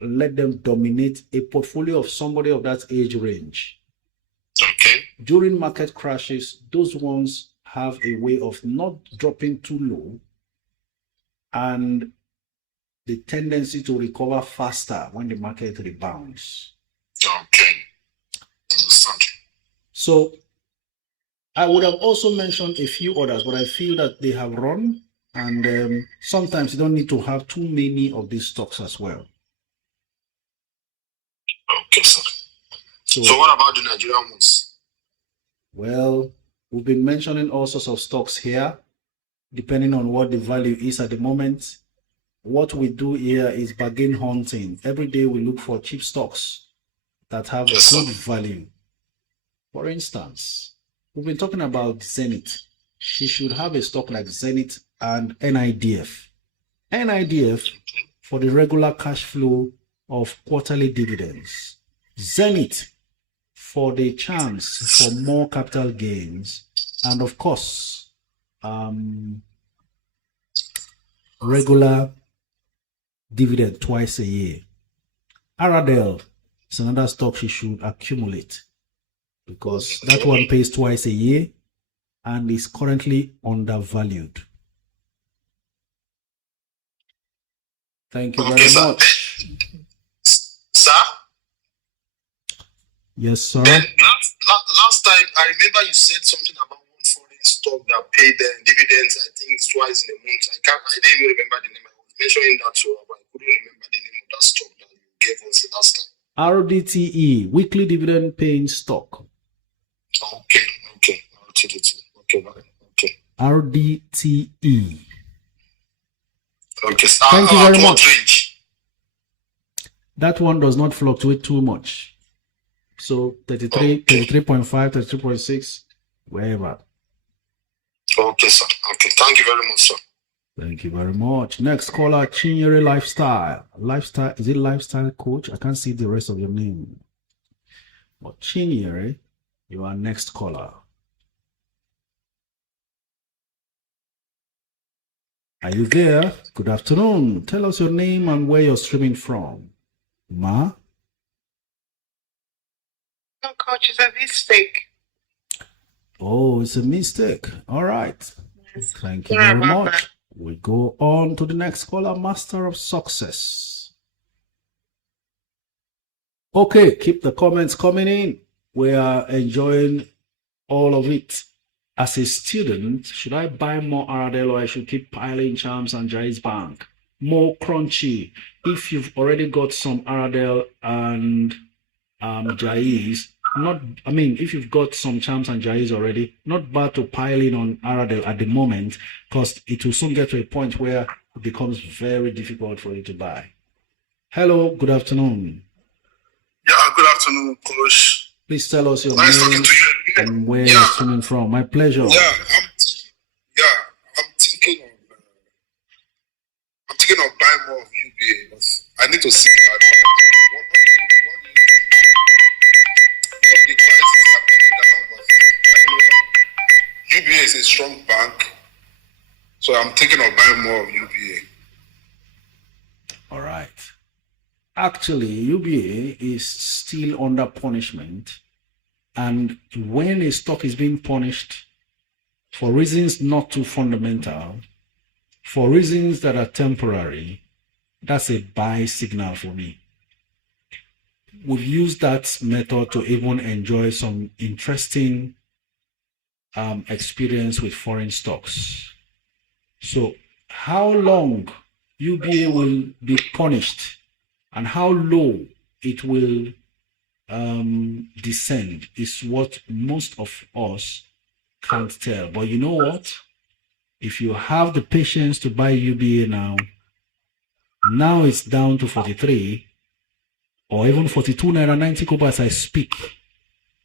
let them dominate a portfolio of somebody of that age range. Okay. During market crashes, those ones have a way of not dropping too low and the tendency to recover faster when the market rebounds. Okay. Understand. So I would have also mentioned a few others, but I feel that they have run, and sometimes you don't need to have too many of these stocks as well. Okay, sir. So what about the Nigerian ones? Well, we've been mentioning all sorts of stocks here, depending on what the value is at the moment. What we do here is bargain hunting. Every day we look for cheap stocks that have good value. For instance, we've been talking about Zenith. She should have a stock like Zenith and NIDF. NIDF for the regular cash flow of quarterly dividends. Zenith for the chance for more capital gains. And of course, regular dividend twice a year. Aradel is another stock she should accumulate, because that one pays twice a year and is currently undervalued. Thank you very much. Sir? Yes, sir. Then last time, I remember you said something about one foreign stock that paid dividends, I think twice in a month. I didn't even remember the name. I was mentioning that too, but I couldn't remember the name of that stock that you gave us the last time. RDTE, weekly dividend paying stock. Okay. RDTE. Okay, thank you very much. Range? That one does not fluctuate too much. So 33, 33.5, 33.6, wherever. Okay, sir. Okay, thank you very much, sir. Thank you very much. Next caller, Chinyere Lifestyle. Lifestyle, is it Lifestyle Coach? I can't see the rest of your name. But Chinyere, you are next caller. Are you there? Good afternoon. Tell us your name and where you're streaming from. Ma? No, coach, it's a mistake. Oh, it's a mistake. All right. Yes. Thank you very much. We go on to the next caller, Master of Success. Okay, keep the comments coming in. We are enjoying all of it. As a student, should I buy more Aradel or I should keep piling Charms and Jai's Bank? More crunchy. If you've already got some Aradel and Jai's, if you've got some Charms and Jai's already, not bad to pile in on Aradel at the moment, because it will soon get to a point where it becomes very difficult for you to buy. Hello, good afternoon. Yeah, good afternoon, Coach. Please tell us your Nice name talking to you. and where you're streaming from. My pleasure. I'm thinking of buying more of UBA, but I need to see your advice. What do you think? The prices are coming down, but I know UBA is a strong bank, so I'm thinking of buying more of UBA. All right. Actually, UBA is still under punishment, and when a stock is being punished for reasons not too fundamental, For reasons that are temporary, that's a buy signal for me. We've used that method to even enjoy some interesting experience with foreign stocks. So how long UBA will be punished and how low it will descend is what most of us can't tell. But you know what? If you have the patience to buy UBA now it's down to 43 or even 42 naira 90 kobo as I speak.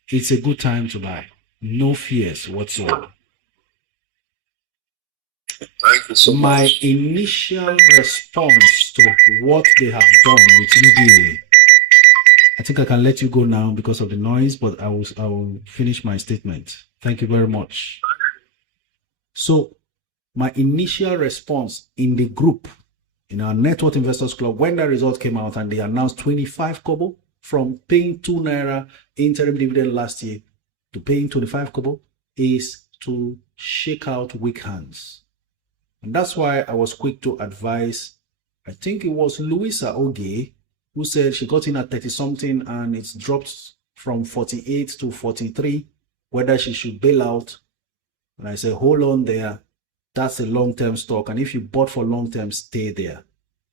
It's a good time to buy. No fears whatsoever. Thank you so much. My initial response to what they have done with UBA, I think I can let you go now because of the noise, but I will finish my statement. Thank you very much. So my initial response in the group, in our Network Investors Club, when the result came out and they announced 25 kobo from paying 2 naira interim dividend last year to paying 25 kobo, is to shake out weak hands. And that's why I was quick to advise, I think it was Louisa Oge, who said she got in at 30 something and it's dropped from 48 to 43, whether she should bail out. And I said, hold on there. That's a long-term stock. And if you bought for long-term, stay there.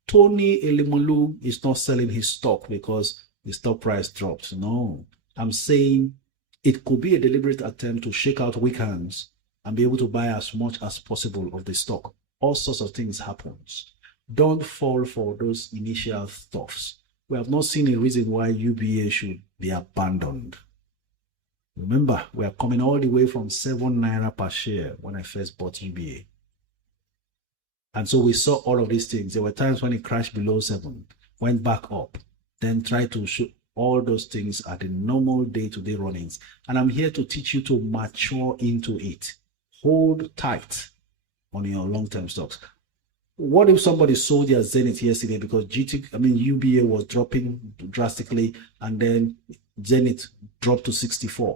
Tony Elimolu is not selling his stock because the stock price dropped. No, I'm saying it could be a deliberate attempt to shake out weak hands and be able to buy as much as possible of the stock. All sorts of things happens. Don't fall for those initial stuffs. We have not seen a reason why UBA should be abandoned. Remember, we are coming all the way from 7 naira per share when I first bought UBA. And so we saw all of these things. There were times when it crashed below 7, went back up, then tried to show all those things at the normal day-to-day runnings. And I'm here to teach you to mature into it. Hold tight on your long-term stocks. What if somebody sold their Zenith yesterday because UBA was dropping drastically and then Zenith dropped to 64?